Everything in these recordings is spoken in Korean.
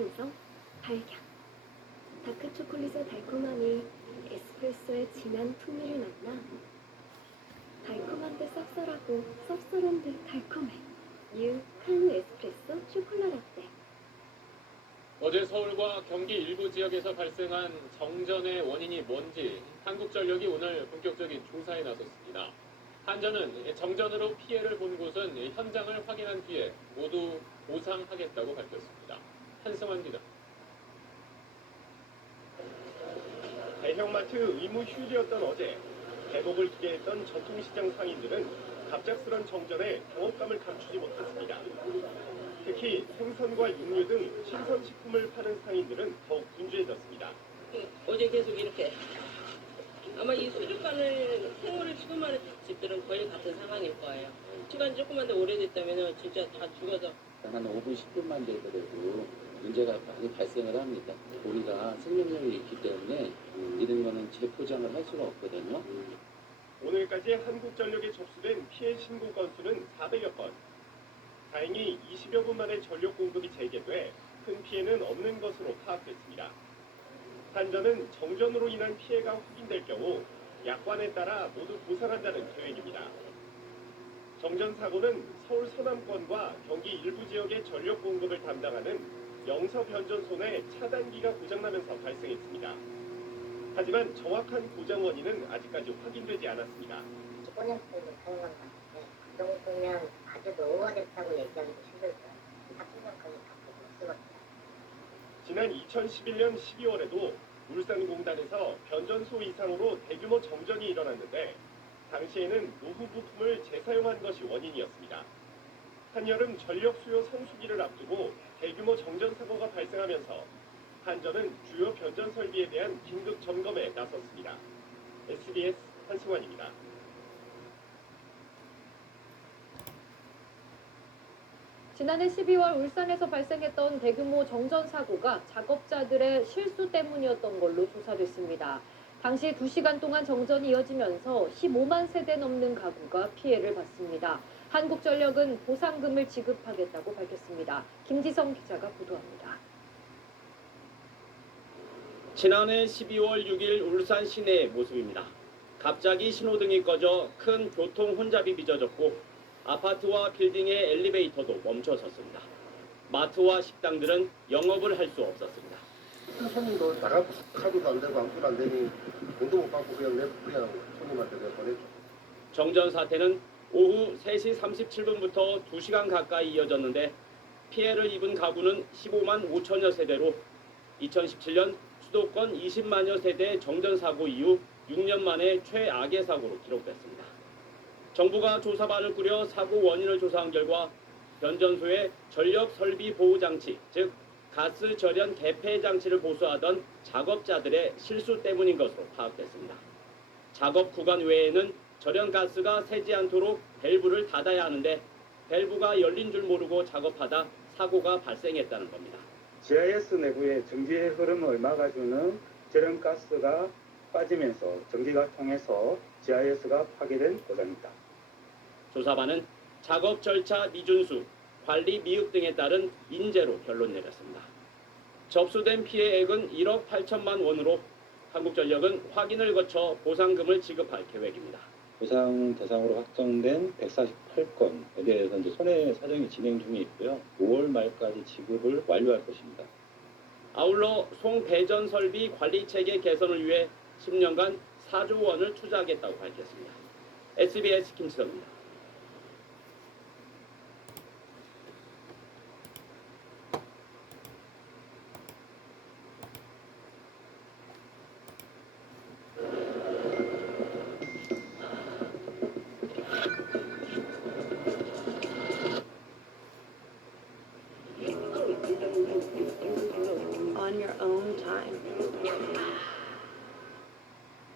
행성 발견. 다크 초콜릿의 달콤함이 에스프레소의 진한 풍미를 만나 달콤한 듯 쌉쌀하고 쌉쌀한 듯 달콤해. 뉴 카누 에스프레소 쇼콜라 라떼. 어제 서울과 경기 일부 지역에서 발생한 정전의 원인이 뭔지 한국전력이 오늘 본격적인 조사에 나섰습니다. 한전은 정전으로 피해를 본 곳은 현장을 확인한 뒤에 모두 보상하겠다고 밝혔습니다. 한승환 기자. 대형마트 의무 휴일이었던 어제 회복을 기대했던 전통시장 상인들은 갑작스런 정전에 당혹감을 감추지 못했습니다. 특히 생선과 육류 등 신선식품을 파는 상인들은 더욱 분주해졌습니다. 어제 계속 이렇게 아마 이 수족관을 생물을 취급하는 집들은 거의 같은 상황일 거예요. 시간이 조금만 더 오래됐다면 진짜 다 죽어서 한 5분, 10분만 되더라도 문제가 많이 발생을 합니다. 우리가 생명력이 있기 때문에 이런 거는 재포장을 할 수가 없거든요. 오늘까지 한국전력에 접수된 피해 신고 건수는 400여 건. 다행히 20여 분 만에 전력 공급이 재개돼 큰 피해는 없는 것으로 파악됐습니다. 한전은 정전으로 인한 피해가 확인될 경우 약관에 따라 모두 보상한다는 계획입니다. 정전 사고는 서울 서남권과 경기 일부 지역의 전력 공급을 담당하는 영서 변전소 내 차단기가 고장나면서 발생했습니다. 하지만 정확한 고장 원인은 아직까지 확인되지 않았습니다. 기본형태로 사용한 것 같은데 그 정도면 아주 노후화됐다고 얘기하기도 힘들 거예요. 바뀌면 거의 다 부수거든요. 지난 2011년 12월에도 울산공단에서 변전소 이상으로 대규모 정전이 일어났는데 당시에는 노후 부품을 재사용한 것이 원인이었습니다. 한여름 전력 수요 성수기를 앞두고 대규모 정전 사고가 발생하면서 한전은 주요 변전 설비에 대한 긴급 점검에 나섰습니다. SBS 한승환입니다. 지난해 12월 울산에서 발생했던 대규모 정전 사고가 작업자들의 실수 때문이었던 걸로 조사됐습니다. 당시 2시간 동안 정전이 이어지면서 15만 세대 넘는 가구가 피해를 봤습니다. 한국전력은 보상금을 지급하겠다고 밝혔습니다. 김지성 기자가 보도합니다. 지난해 12월 6일 울산 시내의 모습입니다. 갑자기 신호등이 꺼져 큰 교통 혼잡이 빚어졌고 아파트와 빌딩의 엘리베이터도 멈춰섰습니다. 마트와 식당들은 영업을 할 수 없었습니다. 손님도 나가고 카드도 안 되고 아무것도 안 되니 돈도 못 받고 그냥 손님한테 내가 보냈죠. 정전 사태는 오후 3시 37분부터 2시간 가까이 이어졌는데 피해를 입은 가구는 15만 5천여 세대로 2017년 수도권 20만여 세대 정전 사고 이후 6년 만에 최악의 사고로 기록됐습니다. 정부가 조사반을 꾸려 사고 원인을 조사한 결과 변전소의 전력 설비 보호 장치, 즉 가스 절연 개폐 장치를 보수하던 작업자들의 실수 때문인 것으로 파악됐습니다. 작업 구간 외에는 절연 가스가 새지 않도록 밸브를 닫아야 하는데 밸브가 열린 줄 모르고 작업하다 사고가 발생했다는 겁니다. GIS 내부의 전기의 흐름을 막아주는 절연 가스가 빠지면서 전기가 통해서 GIS가 파괴된 고장이다. 조사반은 작업 절차 미준수, 관리 미흡 등에 따른 인재로 결론 내렸습니다. 접수된 피해액은 1억 8천만 원으로 한국전력은 확인을 거쳐 보상금을 지급할 계획입니다. 보상 대상으로 확정된 148건에 대해서 이제 손해 사정이 진행 중에 있고요. 5월 말까지 지급을 완료할 것입니다. 아울러 송배전 설비 관리 체계 개선을 위해 10년간 4조 원을 투자하겠다고 밝혔습니다. SBS 김치성입니다.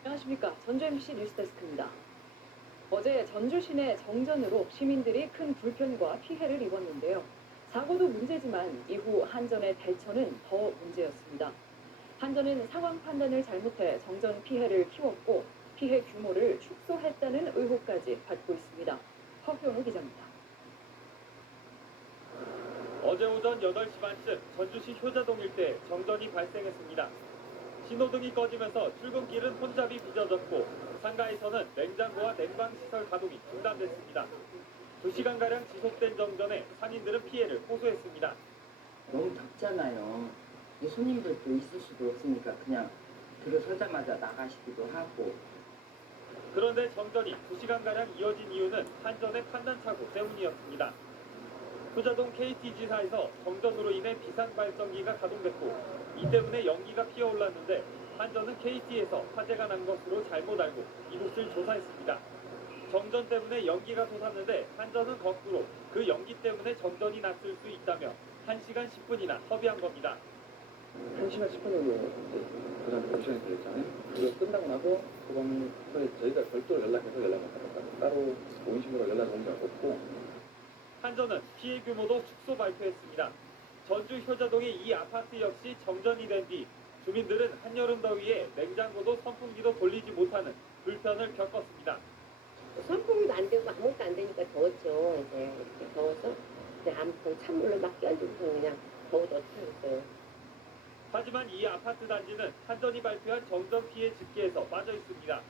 안녕하십니까. 전주 MC 뉴스데스크입니다. 어제 전주 시내 정전으로 시민들이 큰 불편과 피해를 입었는데요. 사고도 문제지만 이후 한전의 대처는 더 문제였습니다. 한전은 상황 판단을 잘못해 정전 피해를 키웠고 피해 규모를 축소했다는 의혹까지 받고 있습니다. 허경우 기자입니다. 어제 오전 8시 반쯤 전주시 효자동 일대에 정전이 발생했습니다. 신호등이 꺼지면서 출근길은 혼잡이 빚어졌고 상가에서는 냉장고와 냉방시설 가동이 중단됐습니다. 2시간가량 지속된 정전에 상인들은 피해를 호소했습니다. 너무 덥잖아요. 손님들도 있을 수도 없으니까 그냥 들어서자마자 나가시기도 하고. 그런데 정전이 2시간가량 이어진 이유는 한전의 판단착오 때문이었습니다. 효자동 KT지사에서 정전으로 인해 비상발전기가 가동됐고 이 때문에 연기가 피어올랐는데 한전은 KT에서 화재가 난 것으로 잘못 알고 이곳을 조사했습니다. 정전 때문에 연기가 솟았는데 한전은 거꾸로 그 연기 때문에 정전이 났을 수 있다며 1시간 10분이나 허비한 겁니다. 1시간 10분 정도 그다음 2시간이 걸렸잖아요. 그거 끝나고 나서 그거는 저희가 별도로 연락해서 연락을 받았다. 따로 원심으로 연락 온 게 없고. 한전은 피해 규모도 축소 발표했습니다. 전주 효자동의 이 아파트 역시 정전이 된 뒤 주민들은 한여름 더위에 냉장고도 선풍기도 돌리지 못하는 불편을 겪었습니다. 선풍기도 안 되고 아무것도 안 되니까 더웠죠. 이제 이렇게 더워서 아무튼 찬물로 막 껴주고 그냥 더워도 어떡하겠어요. 하지만 이 아파트 단지는 한전이 발표한 정전 피해 집계에서 빠져 있습니다.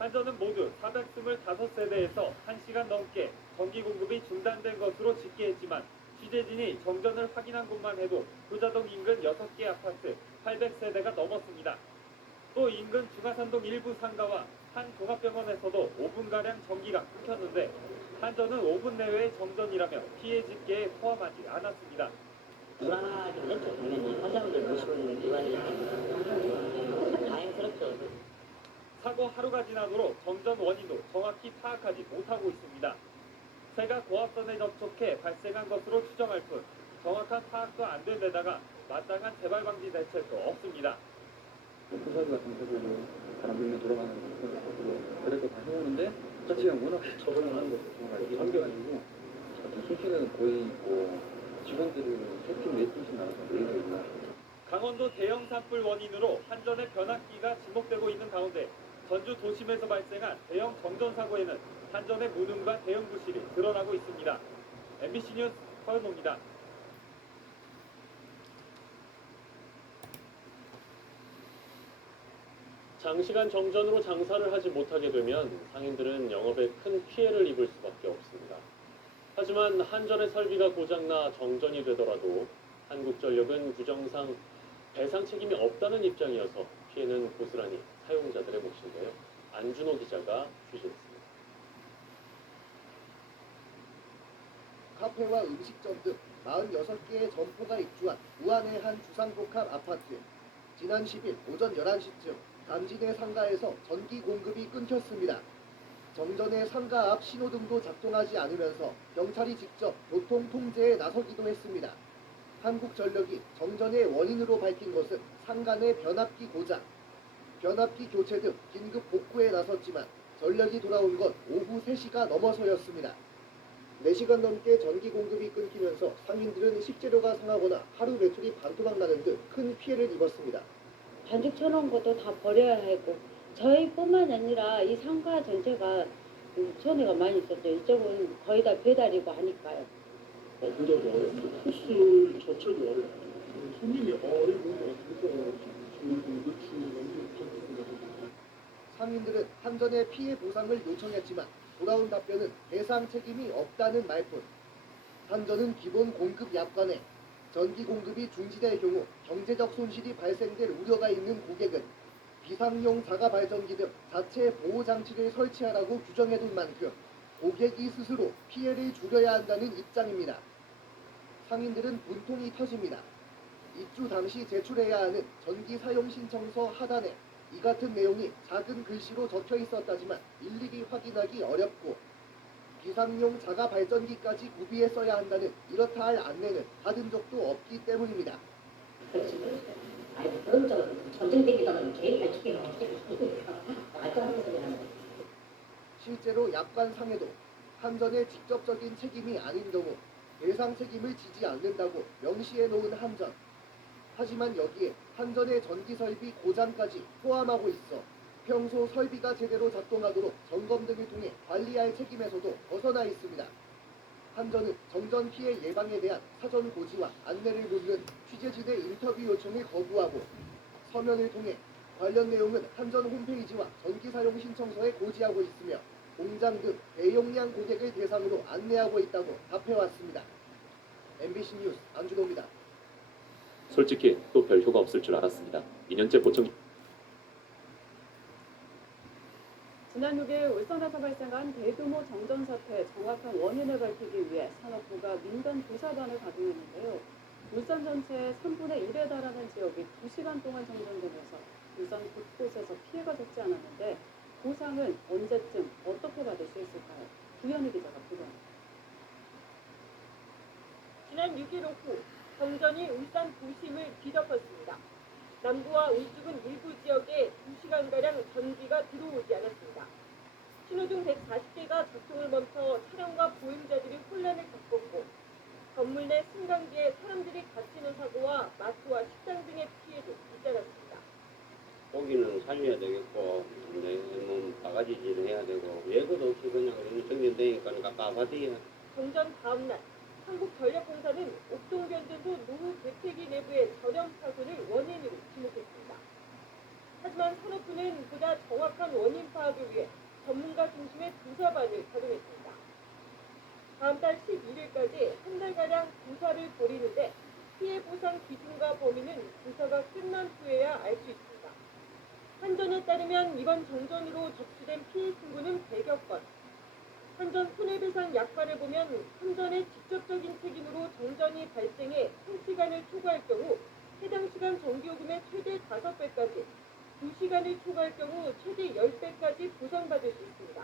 한전은 모두 425세대에서 1시간 넘게 전기 공급이 중단된 것으로 집계했지만 취재진이 정전을 확인한 곳만 해도 효자동 인근 6개 아파트 800세대가 넘었습니다. 또 인근 중화산동 일부 상가와 한 종합병원에서도 5분가량 전기가 끊겼는데 한전은 5분 내외의 정전이라며 피해 집계에 포함하지 않았습니다. 불안하긴 했죠. 당연히 환자분들 모시고 있는 기관이니까 다행스럽죠. 사고 하루가 지나도록 정전 원인도 정확히 파악하지 못하고 있습니다. 새가 고압선에 접촉해 발생한 것으로 추정할 뿐 정확한 파악도 안 된 데다가 마땅한 재발 방지 대책도 없습니다. 부사기 같은 경우도 바람 불면 돌아가는 것으로 그래도 다 해오는데 자체가 워낙 적응을 하는 거죠. 정말 이게 한겨가지고 솔직히는 거의 뭐 직원들을 쇼핑 매일씩 나가서 매일이나. 강원도 대형 산불 원인으로 한전의 변압기가 지목되고 있는 가운데 전주 도심에서 발생한 대형 정전 사고에는 한전의 무능과 대응 부실이 드러나고 있습니다. MBC 뉴스 허은호입니다. 장시간 정전으로 장사를 하지 못하게 되면 상인들은 영업에 큰 피해를 입을 수밖에 없습니다. 하지만 한전의 설비가 고장나 정전이 되더라도 한국전력은 규정상 배상 책임이 없다는 입장이어서 피해는 고스란히 사용자들의 몫인데요. 안준호 기자가 취재했습니다. 카페와 음식점 등 46개의 점포가 입주한 우한의 한 주상복합 아파트. 지난 10일 오전 11시쯤 단지 내 상가에서 전기 공급이 끊겼습니다. 정전에 상가 앞 신호등도 작동하지 않으면서 경찰이 직접 교통 통제에 나서기도 했습니다. 한국전력이 정전의 원인으로 밝힌 것은 상가 내 변압기 고장, 변압기 교체 등 긴급 복구에 나섰지만 전력이 돌아온 건 오후 3시가 넘어서였습니다. 4시간 넘게 전기 공급이 끊기면서 상인들은 식재료가 상하거나 하루 매출이 반토막 나는 등 큰 피해를 입었습니다. 반죽 쳐놓은 것도 다 버려야 하고 저희뿐만 아니라 이 상가 전체가 손해가 많이 있었죠. 이쪽은 거의 다 배달이고 하니까요. 혼자도 어렵고 코스 자체도 어렵고 손님이 어리고 상인들은 한전에 피해 보상을 요청했지만 돌아온 답변은 배상 책임이 없다는 말뿐. 한전은 기본 공급 약관에 전기 공급이 중지될 경우 경제적 손실이 발생될 우려가 있는 고객은 비상용 자가 발전기 등 자체 보호 장치를 설치하라고 규정해둔 만큼 고객이 스스로 피해를 줄여야 한다는 입장입니다. 상인들은 분통이 터집니다. 입주 당시 제출해야 하는 전기 사용 신청서 하단에 이 같은 내용이 작은 글씨로 적혀 있었다지만 일일이 확인하기 어렵고 비상용 자가 발전기까지 구비해 써야 한다는 이렇다 할 안내는 받은 적도 없기 때문입니다. 아니 그런 전쟁 때기다가 개인 발전기가 말도 안 되는 소리 하는 거예요. 실제로 약관상에도 한전의 직접적인 책임이 아닌 경우 배상 책임을 지지 않는다고 명시해 놓은 한전. 하지만 여기에 한전의 전기 설비 고장까지 포함하고 있어 평소 설비가 제대로 작동하도록 점검 등을 통해 관리할 책임에서도 벗어나 있습니다. 한전은 정전 피해 예방에 대한 사전 고지와 안내를 묻는 취재진의 인터뷰 요청을 거부하고 서면을 통해 관련 내용은 한전 홈페이지와 전기 사용 신청서에 고지하고 있으며 공장 등 대용량 고객을 대상으로 안내하고 있다고 답해왔습니다. MBC 뉴스 안준호입니다. 솔직히 또 별 효과 없을 줄 알았습니다. 2년째 보청 지난 6일 울산에서 발생한 대규모 정전 사태의 정확한 원인을 밝히기 위해 산업부가 민간 조사반을 가동했는데요. 울산 전체의 3분의 1에 달하는 지역이 2시간 동안 정전되면서 울산 곳곳에서 피해가 적지 않았는데 보상은 언제쯤 어떻게 받을 수 있을까요? 구현희 기자가 보도합니다. 지난 6일 오후 정전이 울산 도심을 뒤덮었습니다. 남부와 울주군 일부 지역에 2시간가량 전기가 들어오지 않았습니다. 신호등 140개가 작동을 멈춰 차량과 보행자들이 혼란을 겪었고 건물 내 승강기에 사람들이 갇히는 사고와 마트와 식당 등의 피해도 잇따랐습니다. 고기는 살려야 되겠고 내 몸 바가지질을 해야 되고 예고도 없이 그냥 정전되니까 깝깝하대요. 정전 다음 날 한국전력공사는 옥동변전소 노후 대폐기 내부의 저렴 파손을 원인으로 지목했습니다. 하지만 산업부는 보다 정확한 원인 파악을 위해 전문가 중심의 조사반을 가동했습니다. 다음 달 11일까지 한 달가량 조사를 벌이는데 피해 보상 기준과 범위는 조사가 끝난 후에야 알 수 있습니다. 한전에 따르면 이번 정전으로 접수된 피해 신고는 100여 건. 한전 손해배상 약관을 보면 한전의 직접적인 책임으로 정전이 발생해 1시간을 초과할 경우 해당 시간 전기요금의 최대 5배까지, 2시간을 초과할 경우 최대 10배까지 보상받을 수 있습니다.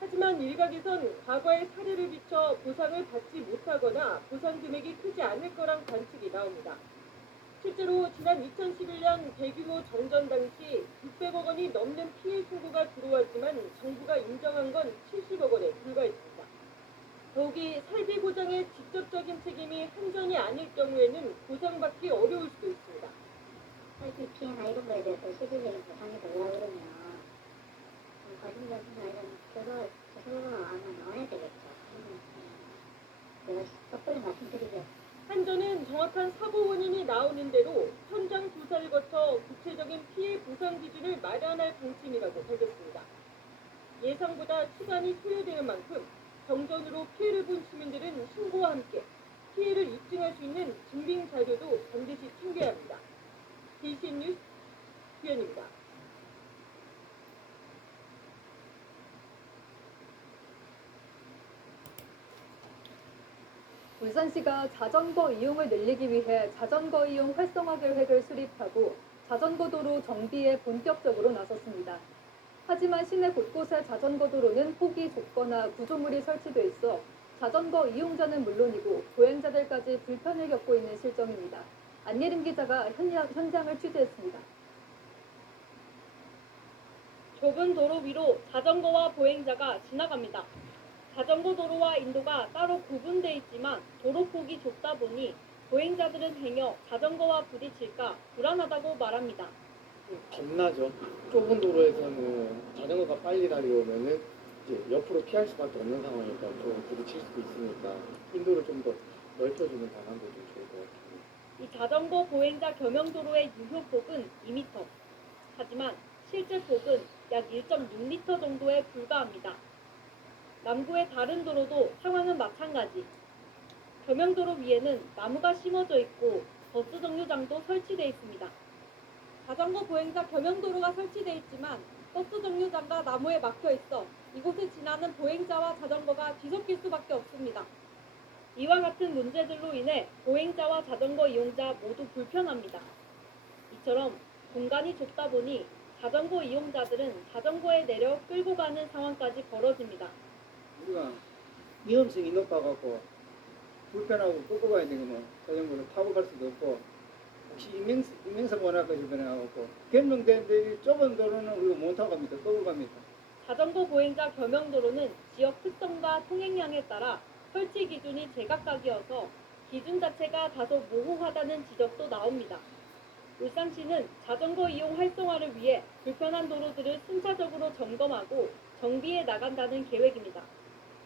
하지만 일각에선 과거의 사례를 비춰 보상을 받지 못하거나 보상 금액이 크지 않을 거란 관측이 나옵니다. 실제로 지난 2011년 대규모 정전 당시 600억 원이 넘는 피해 신고가 들어왔지만 정부가 인정한 건 70억 원에 불과했습니다. 더욱이 설비 고장의 직접적인 책임이 한전이 아닐 경우에는 보상받기 어려울 수도 있습니다. 설비 피해나 이런 거에 대해서 실질적인 보상이 되려고 그러면 과징금이나 이런 조서가 아마 나와야 되겠죠. 제가 섣불리 말씀드리죠. 한전은 정확한 사고 원인이 나오는 대로 현장 조사를 거쳐 구체적인 피해 보상 기준을 마련할 방침이라고 밝혔습니다. 예상보다 시간이 소요되는 만큼 정전으로 피해를 본 시민들은 신고와 함께 피해를 입증할 수 있는 증빙 자료도 반드시 챙겨야 합니다. BC 뉴스 구현입니다. 울산시가 자전거 이용을 늘리기 위해 자전거 이용 활성화 계획을 수립하고 자전거 도로 정비에 본격적으로 나섰습니다. 하지만 시내 곳곳의 자전거 도로는 폭이 좁거나 구조물이 설치돼 있어 자전거 이용자는 물론이고 보행자들까지 불편을 겪고 있는 실정입니다. 안예림 기자가 현장을 취재했습니다. 좁은 도로 위로 자전거와 보행자가 지나갑니다. 자전거 도로와 인도가 따로 구분돼 있지만 도로 폭이 좁다 보니 보행자들은 행여 자전거와 부딪힐까 불안하다고 말합니다. 겁나죠. 좁은 도로에서는 자전거가 빨리 달려오면은 이제 옆으로 피할 수밖에 없는 상황이니까 좀 부딪힐 수도 있으니까 인도를 좀 더 넓혀주는 방안도 좀 좋을 것 같아요. 이 자전거 보행자 겸용 도로의 유효 폭은 2m. 하지만 실제 폭은 약 1.6m 정도에 불과합니다. 남구의 다른 도로도 상황은 마찬가지. 겸용도로 위에는 나무가 심어져 있고 버스 정류장도 설치되어 있습니다. 자전거 보행자 겸용도로가 설치되어 있지만 버스 정류장과 나무에 막혀 있어 이곳을 지나는 보행자와 자전거가 뒤섞일 수밖에 없습니다. 이와 같은 문제들로 인해 보행자와 자전거 이용자 모두 불편합니다. 이처럼 공간이 좁다 보니 자전거 이용자들은 자전거에 내려 끌고 가는 상황까지 벌어집니다. 우리가 위험성이 높아갖고 불편하고 끌고 가야 되면 자전거를 타고 갈 수도 없고 혹시 인명사고 원할까 주변해갖고 결명되는데 좁은 도로는 우리가 못 타고 갑니다. 끌고 갑니다. 자전거 보행자 겸용도로는 지역 특성과 통행량에 따라 설치 기준이 제각각이어서 기준 자체가 다소 모호하다는 지적도 나옵니다. 울산시는 자전거 이용 활성화를 위해 불편한 도로들을 순차적으로 점검하고 정비해 나간다는 계획입니다.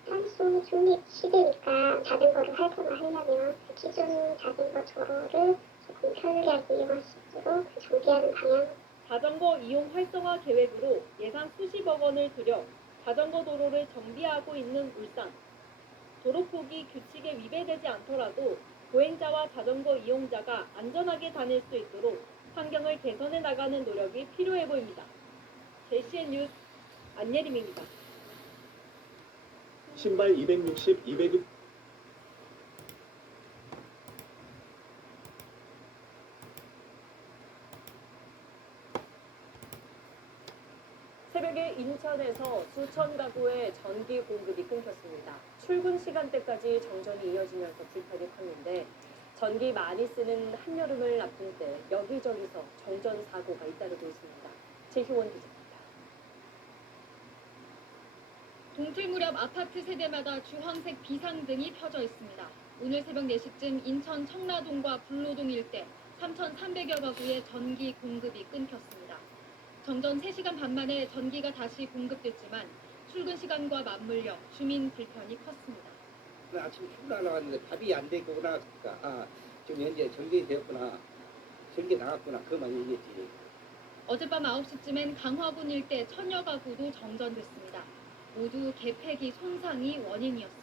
탄소 중립 시대니까 자전거를 활성화하려면 기존 자전거 도로를 조금 편리하게 이용할 수 있도록 정비하는 방향. 자전거 이용 활성화 계획으로 예산 수십억 원을 들여 자전거 도로를 정비하고 있는 울산. 도로폭이 규칙에 위배되지 않더라도 보행자와 자전거 이용자가 안전하게 다닐 수 있도록 환경을 개선해 나가는 노력이 필요해 보입니다. JCN 뉴스 안예림입니다. 신발 260, 200은 새벽에 인천에서 수천 가구의 전기 공급이 끊겼습니다. 출근 시간대까지 정전이 이어지면서 불편이 컸는데 전기 많이 쓰는 한여름을 앞둔 때 여기저기서 정전 사고가 잇따르고 있습니다. 최희원 기자입니다. 동틀 무렵 아파트 세대마다 주황색 비상등이 켜져 있습니다. 오늘 새벽 4시쯤 인천 청라동과 불로동 일대 3,300여 가구의 전기 공급이 끊겼습니다. 정전 3시간 반 만에 전기가 다시 공급됐지만 출근 시간과 맞물려 주민 불편이 컸습니다. 아침 출근하러 왔는데 밥이 안 되고 나왔으니까 지금 현재 전기 되었구나, 전기 나갔구나, 그만 얘기했지. 어젯밤 9시쯤엔 강화군 일대 천여 가구도 정전됐습니다. 모두 계폐기 손상이 원인이었습니다.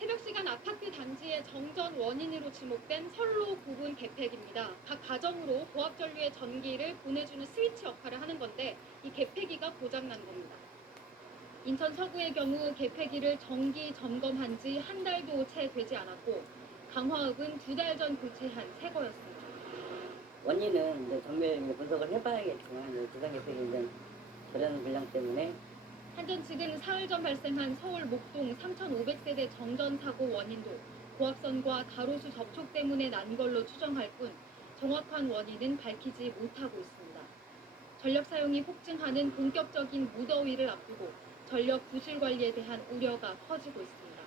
새벽 시간 아파트 단지의 정전 원인으로 지목된 선로 부분 계폐기입니다. 각 가정으로 고압전류의 전기를 보내주는 스위치 역할을 하는 건데 이 계폐기가 고장난 겁니다. 인천 서구의 경우 계폐기를 정기 점검한 지 한 달도 채 되지 않았고 강화읍은 2달 전 교체한 새 거였습니다. 원인은 이제 정밀 분석을 해봐야겠지만 부산계획이 이제 저런 불량 때문에 한전 측은 사흘 전 발생한 서울 목동 3,500세대 정전 사고 원인도 고압선과 가로수 접촉 때문에 난 걸로 추정할 뿐 정확한 원인은 밝히지 못하고 있습니다. 전력 사용이 폭증하는 본격적인 무더위를 앞두고 전력 부실 관리에 대한 우려가 커지고 있습니다.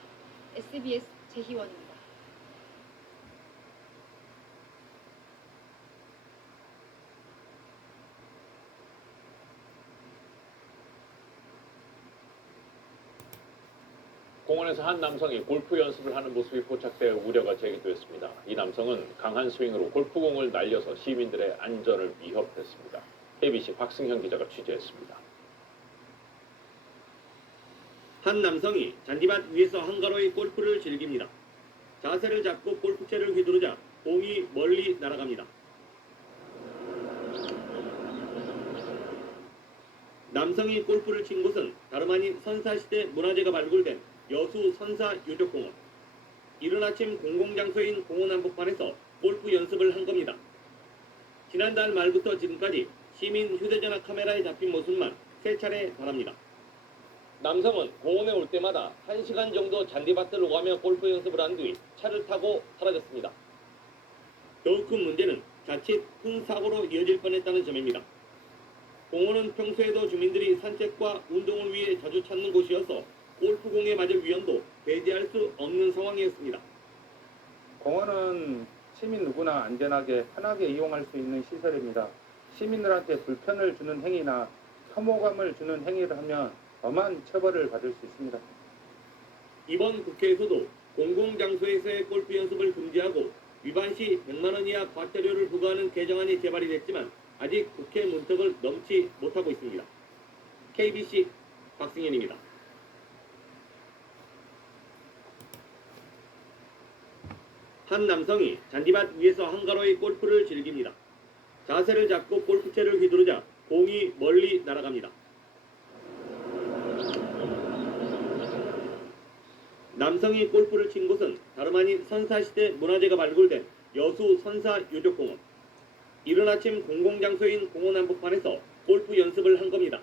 SBS 재희원입니다. 공원에서 한 남성이 골프 연습을 하는 모습이 포착되어 우려가 제기됐습니다. 이 남성은 강한 스윙으로 골프공을 날려서 시민들의 안전을 위협했습니다. KBC 박승현 기자가 취재했습니다. 한 남성이 잔디밭 위에서 한가로이 골프를 즐깁니다. 자세를 잡고 골프채를 휘두르자 공이 멀리 날아갑니다. 남성이 골프를 친 곳은 다름 아닌 선사시대 문화재가 발굴된 여수 선사유적공원. 이른 아침 공공장소인 공원 한복판에서 골프 연습을 한 겁니다. 지난달 말부터 지금까지 시민 휴대전화 카메라에 잡힌 모습만 3차례 달합니다. 남성은 공원에 올 때마다 1시간 정도 잔디밭을 오가며 골프 연습을 한 뒤 차를 타고 사라졌습니다. 더욱 큰 문제는 자칫 큰 사고로 이어질 뻔했다는 점입니다. 공원은 평소에도 주민들이 산책과 운동을 위해 자주 찾는 곳이어서 골프공에 맞을 위험도 배제할 수 없는 상황이었습니다. 공원은 시민 누구나 안전하게 편하게 이용할 수 있는 시설입니다. 시민들한테 불편을 주는 행위나 혐오감을 주는 행위를 하면 엄한 처벌을 받을 수 있습니다. 이번 국회에서도 공공장소에서의 골프 연습을 금지하고 위반 시 100만 원 이하 과태료를 부과하는 개정안이 제발이 됐지만 아직 국회 문턱을 넘지 못하고 있습니다. KBC 박승현입니다. 한 남성이 잔디밭 위에서 한가로이 골프를 즐깁니다. 자세를 잡고 골프채를 휘두르자 공이 멀리 날아갑니다. 남성이 골프를 친 곳은 다름 아닌 선사시대 문화재가 발굴된 여수 선사유적공원. 이른 아침 공공장소인 공원 한복판에서 골프 연습을 한 겁니다.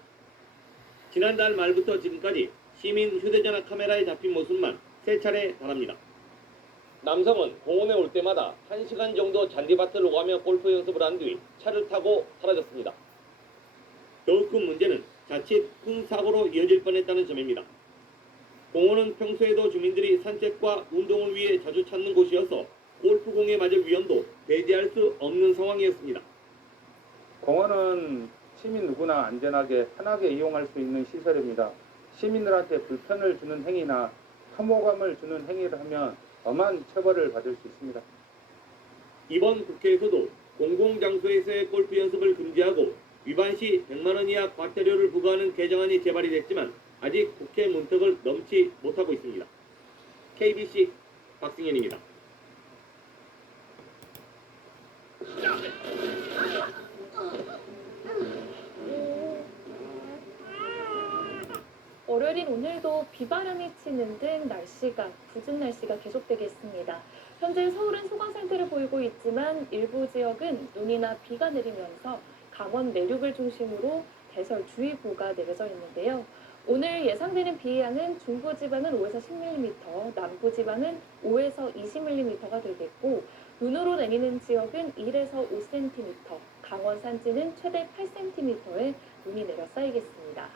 지난달 말부터 지금까지 시민 휴대전화 카메라에 잡힌 모습만 3차례 달합니다. 남성은 공원에 올 때마다 1시간 정도 잔디밭을 오가며 골프 연습을 한 뒤 차를 타고 사라졌습니다. 더욱 큰 문제는 자칫 큰 사고로 이어질 뻔했다는 점입니다. 공원은 평소에도 주민들이 산책과 운동을 위해 자주 찾는 곳이어서 골프공에 맞을 위험도 배제할 수 없는 상황이었습니다. 공원은 시민 누구나 안전하게 편하게 이용할 수 있는 시설입니다. 시민들한테 불편을 주는 행위나 혐오감을 주는 행위를 하면 엄한 처벌을 받을 수 있습니다. 이번 국회에서도 공공장소에서의 골프 연습을 금지하고 위반 시 100만 원 이하 과태료를 부과하는 개정안이 제발이 됐지만 아직 국회 문턱을 넘지 못하고 있습니다. KBC 박승현입니다. 월요일인 오늘도 비바람이 치는 등 궂은 날씨가 계속되겠습니다. 현재 서울은 소강 상태를 보이고 있지만 일부 지역은 눈이나 비가 내리면서 강원 내륙을 중심으로 대설주의보가 내려져 있는데요. 오늘 예상되는 비의 양은 중부지방은 5에서 10mm, 남부지방은 5에서 20mm가 되겠고 눈으로 내리는 지역은 1에서 5cm, 강원 산지는 최대 8cm의 눈이 내려 쌓이겠습니다.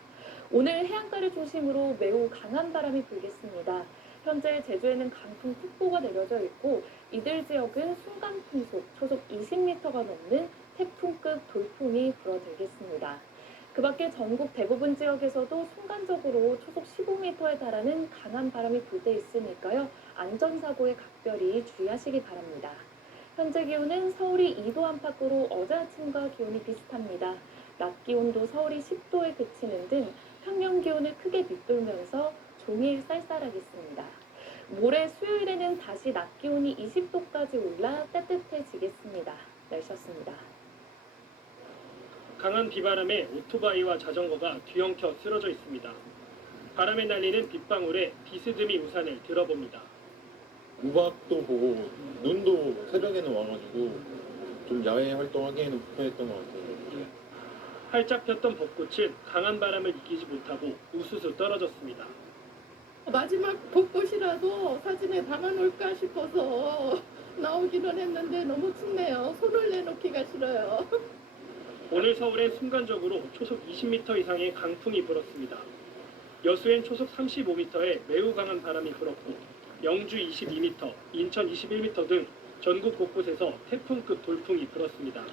오늘 해안가를 중심으로 매우 강한 바람이 불겠습니다. 현재 제주에는 강풍특보가 내려져 있고 이들 지역은 순간풍속 초속 20m가 넘는 태풍급 돌풍이 불어들겠습니다. 그 밖에 전국 대부분 지역에서도 순간적으로 초속 15m에 달하는 강한 바람이 불 때 있으니까요. 안전사고에 각별히 주의하시기 바랍니다. 현재 기온은 서울이 2도 안팎으로 어제 아침과 기온이 비슷합니다. 낮 기온도 서울이 10도에 그치는 등 평년 기온을 크게 밑돌면서 종일 쌀쌀하겠습니다. 모레 수요일에는 다시 낮 기온이 20도까지 올라 따뜻해지겠습니다. 날씨였습니다. 강한 비바람에 오토바이와 자전거가 뒤엉켜 쓰러져 있습니다. 바람에 날리는 빗방울에 비스듬히 우산을 들어봅니다. 우박도 보고 눈도 새벽에는 와가지고 좀 야외 활동하기에는 불편했던 것 같아요. 활짝 폈던 벚꽃은 강한 바람을 이기지 못하고 우수수 떨어졌습니다. 마지막 벚꽃이라도 사진에 담아놓을까 싶어서 나오기는 했는데 너무 춥네요. 손을 내놓기가 싫어요. 오늘 서울엔 순간적으로 초속 20m 이상의 강풍이 불었습니다. 여수엔 초속 35m의 매우 강한 바람이 불었고 영주 22m, 인천 21m 등 전국 곳곳에서 태풍급 돌풍이 불었습니다.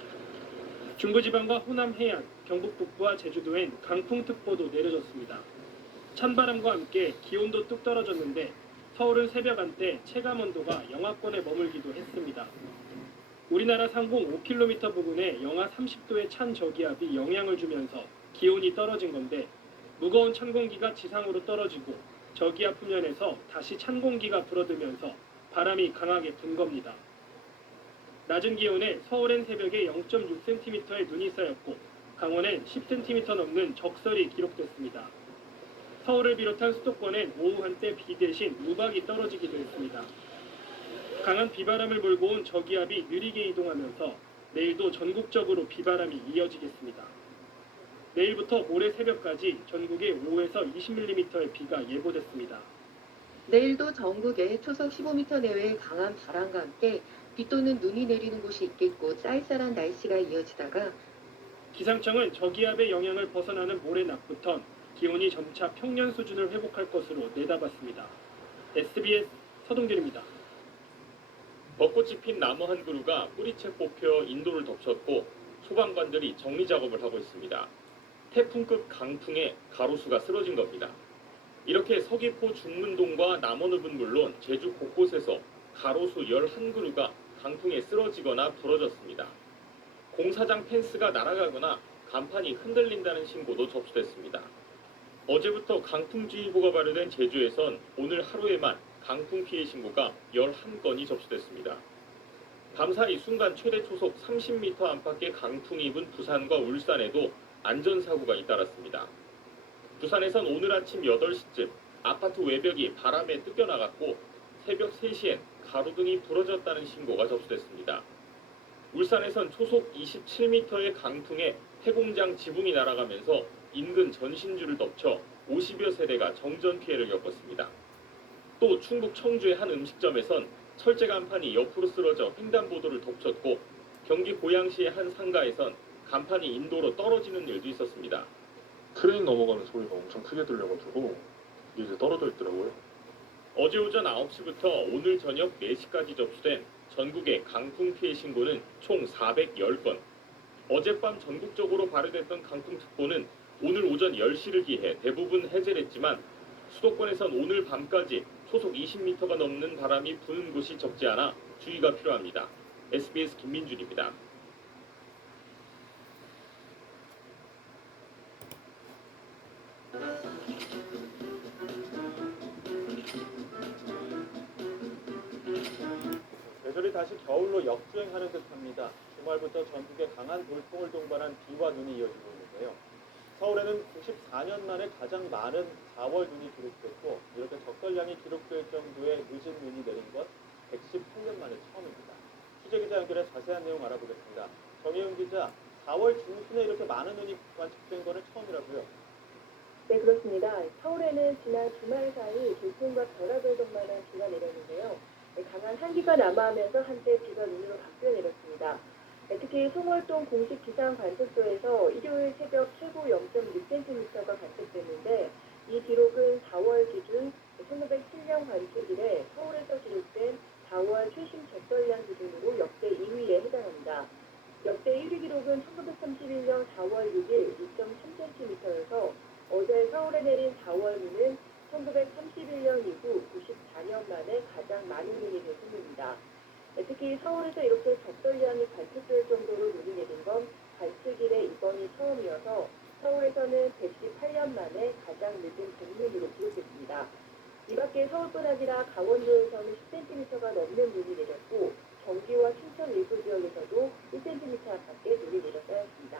중부지방과 호남 해안, 경북 북부와 제주도엔 강풍특보도 내려졌습니다. 찬바람과 함께 기온도 뚝 떨어졌는데 서울은 새벽 한때 체감온도가 영하권에 머물기도 했습니다. 우리나라 상공 5km 부근에 영하 30도의 찬 저기압이 영향을 주면서 기온이 떨어진 건데 무거운 찬 공기가 지상으로 떨어지고 저기압 후면에서 다시 찬 공기가 불어들면서 바람이 강하게 분 겁니다. 낮은 기온에 서울엔 새벽에 0.6cm의 눈이 쌓였고 강원엔 10cm 넘는 적설이 기록됐습니다. 서울을 비롯한 수도권엔 오후 한때 비 대신 우박이 떨어지기도 했습니다. 강한 비바람을 몰고 온 저기압이 느리게 이동하면서 내일도 전국적으로 비바람이 이어지겠습니다. 내일부터 모레 새벽까지 전국에 5에서 20mm의 비가 예보됐습니다. 내일도 전국에 초속 15m 내외의 강한 바람과 함께 비 또는 눈이 내리는 곳이 있겠고 쌀쌀한 날씨가 이어지다가 기상청은 저기압의 영향을 벗어나는 모레 낮부턴 기온이 점차 평년 수준을 회복할 것으로 내다봤습니다. SBS 서동길입니다. 벚꽃이 핀 나무 한 그루가 뿌리채 뽑혀 인도를 덮쳤고 소방관들이 정리 작업을 하고 있습니다. 태풍급 강풍에 가로수가 쓰러진 겁니다. 이렇게 서귀포 중문동과 남원읍은 물론 제주 곳곳에서 가로수 11그루가 강풍에 쓰러지거나 부러졌습니다. 공사장 펜스가 날아가거나 간판이 흔들린다는 신고도 접수됐습니다. 어제부터 강풍주의보가 발효된 제주에선 오늘 하루에만 강풍 피해 신고가 11건이 접수됐습니다. 밤사이 순간 최대 초속 30m 안팎의 강풍이 불은 부산과 울산에도 안전사고가 잇따랐습니다. 부산에선 오늘 아침 8시쯤 아파트 외벽이 바람에 뜯겨나갔고 새벽 3시엔 가로등이 부러졌다는 신고가 접수됐습니다. 울산에선 초속 27m의 강풍에 폐공장 지붕이 날아가면서 인근 전신주를 덮쳐 50여 세대가 정전 피해를 겪었습니다. 또 충북 청주의 한 음식점에선 철제 간판이 옆으로 쓰러져 횡단보도를 덮쳤고 경기 고양시의 한 상가에선 간판이 인도로 떨어지는 일도 있었습니다. 트레인 넘어가는 소리가 엄청 크게 들려가지고 이제 떨어져 있더라고요. 어제 오전 9시부터 오늘 저녁 4시까지 접수된 전국의 강풍 피해 신고는 총 410건. 어젯밤 전국적으로 발효됐던 강풍특보는 오늘 오전 10시를 기해 대부분 해제를 했지만 수도권에선 오늘 밤까지 초속 20m가 넘는 바람이 부는 곳이 적지 않아 주의가 필요합니다. SBS 김민준입니다. 계절이 다시 겨울로 역주행하는 듯합니다. 주말부터 전국에 강한 돌풍을 동반한 비와 눈이 이어지고 있는데요. 서울에는 94년 만에 가장 많은 4월 눈이 기록됐고 이렇게 적설량이 기록될 정도의 늦은 눈이 내린 건 118년 만에 처음입니다. 취재기자 연결해 자세한 내용 알아보겠습니다. 정혜윤 기자, 4월 중순에 이렇게 많은 눈이 관측된 거는 처음이라고요? 네, 그렇습니다. 서울에는 지난 주말 사이 돌풍과 벼락을 동반한 비가 내렸는데요. 강한 한기가 남하하면서 한때 비가 눈으로 바뀌어 내렸습니다. 특히 송월동 공식 기상 관측소에서 일요일 새벽 최고 0.6cm가 관측됐는데 이 기록은 4월 기준 1907년 관측 이래 서울에서 기록된 4월 최신 적설량 기준으로 역대 2위에 해당합니다. 역대 1위 기록은 1931년 4월 6일 2.3cm여서 어제 서울에 내린 4월 눈은 1931년 이후 94년 만에 가장 많은 눈이 된 셈입니다. 특히 서울에서 이렇게 적설량이 관측될 정도로 눈이 내린 건 관측 이래 이번이 처음이어서 서울에서는 118년 만에 가장 늦은 봄눈으로 기록됐습니다. 이 밖에 서울뿐 아니라 강원도에서는 10cm가 넘는 눈이 내렸고 경기와 춘천 일부 지역에서도 1cm 밖에 눈이 내렸다였습니다.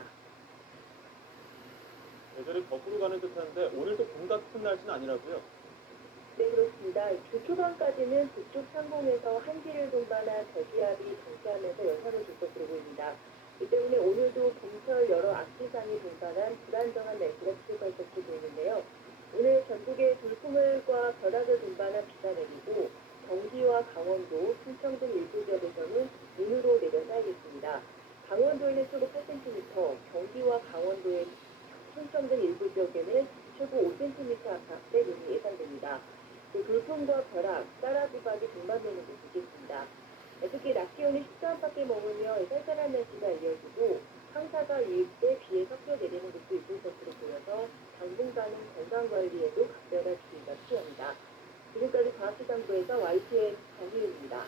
계절이 거꾸로 가는 듯한데 오늘도 봄 같은 날씨는 아니라고요? 네, 그렇습니다. 주 초반까지는 북쪽 상공에서 한기를 동반한 대기압이 정체하면서 영향을 줄 것으로 보입니다. 이 때문에 오늘도 봄철 여러 악기상이 동반한 불안정한 날씨가 지속할 것으로 보이는데요. 오늘 전국에 돌풍과 벼락을 동반한 비가 내리고 경기와 강원도, 충청 등 일부 지역에서는 눈으로 내려 쌓이겠습니다. 강원도에는 최고 8cm, 경기와 강원도의 충청 등 일부 지역에는 최고 5cm 안팎의 눈이 예상됩니다. 돌풍과 벼락, 쌀아구박이 동반되는 곳이 있겠습니다. 특히 낮 기온이 10도 안팎에 머물며 쌀쌀한 날씨가 이어지고 황사가 유입돼 비에 섞여 내리는 곳도 있을 것으로 보여서 당분간은 건강관리에도 각별한 주의가 필요합니다. 지금까지 과학기상부에서 YTN 정희윤입니다.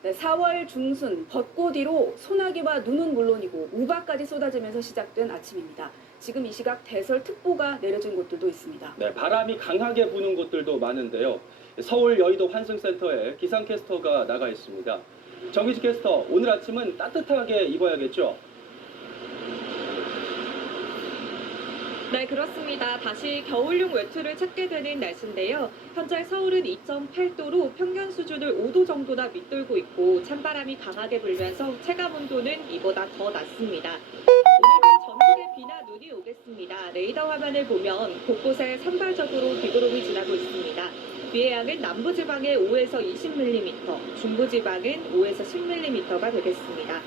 네, 4월 중순 벚꽃 뒤로 소나기와 눈은 물론이고 우박까지 쏟아지면서 시작된 아침입니다. 지금 이 시각 대설특보가 내려진 곳들도 있습니다. 네, 바람이 강하게 부는 곳들도 많은데요. 서울 여의도 환승센터에 기상캐스터가 나가 있습니다. 정기식 캐스터, 오늘 아침은 따뜻하게 입어야겠죠? 네, 그렇습니다. 다시 겨울용 외투를 찾게 되는 날씨인데요. 현재 서울은 2.8도로 평년 수준을 5도 정도나 밑돌고 있고 찬바람이 강하게 불면서 체감온도는 이보다 더 낮습니다. 오늘도 전국에 비나 눈이 오겠습니다. 레이더 화면을 보면 곳곳에 산발적으로 비구름이 지나고 있습니다. 비의 양은 남부지방에 5에서 20mm, 중부지방은 5에서 10mm가 되겠습니다.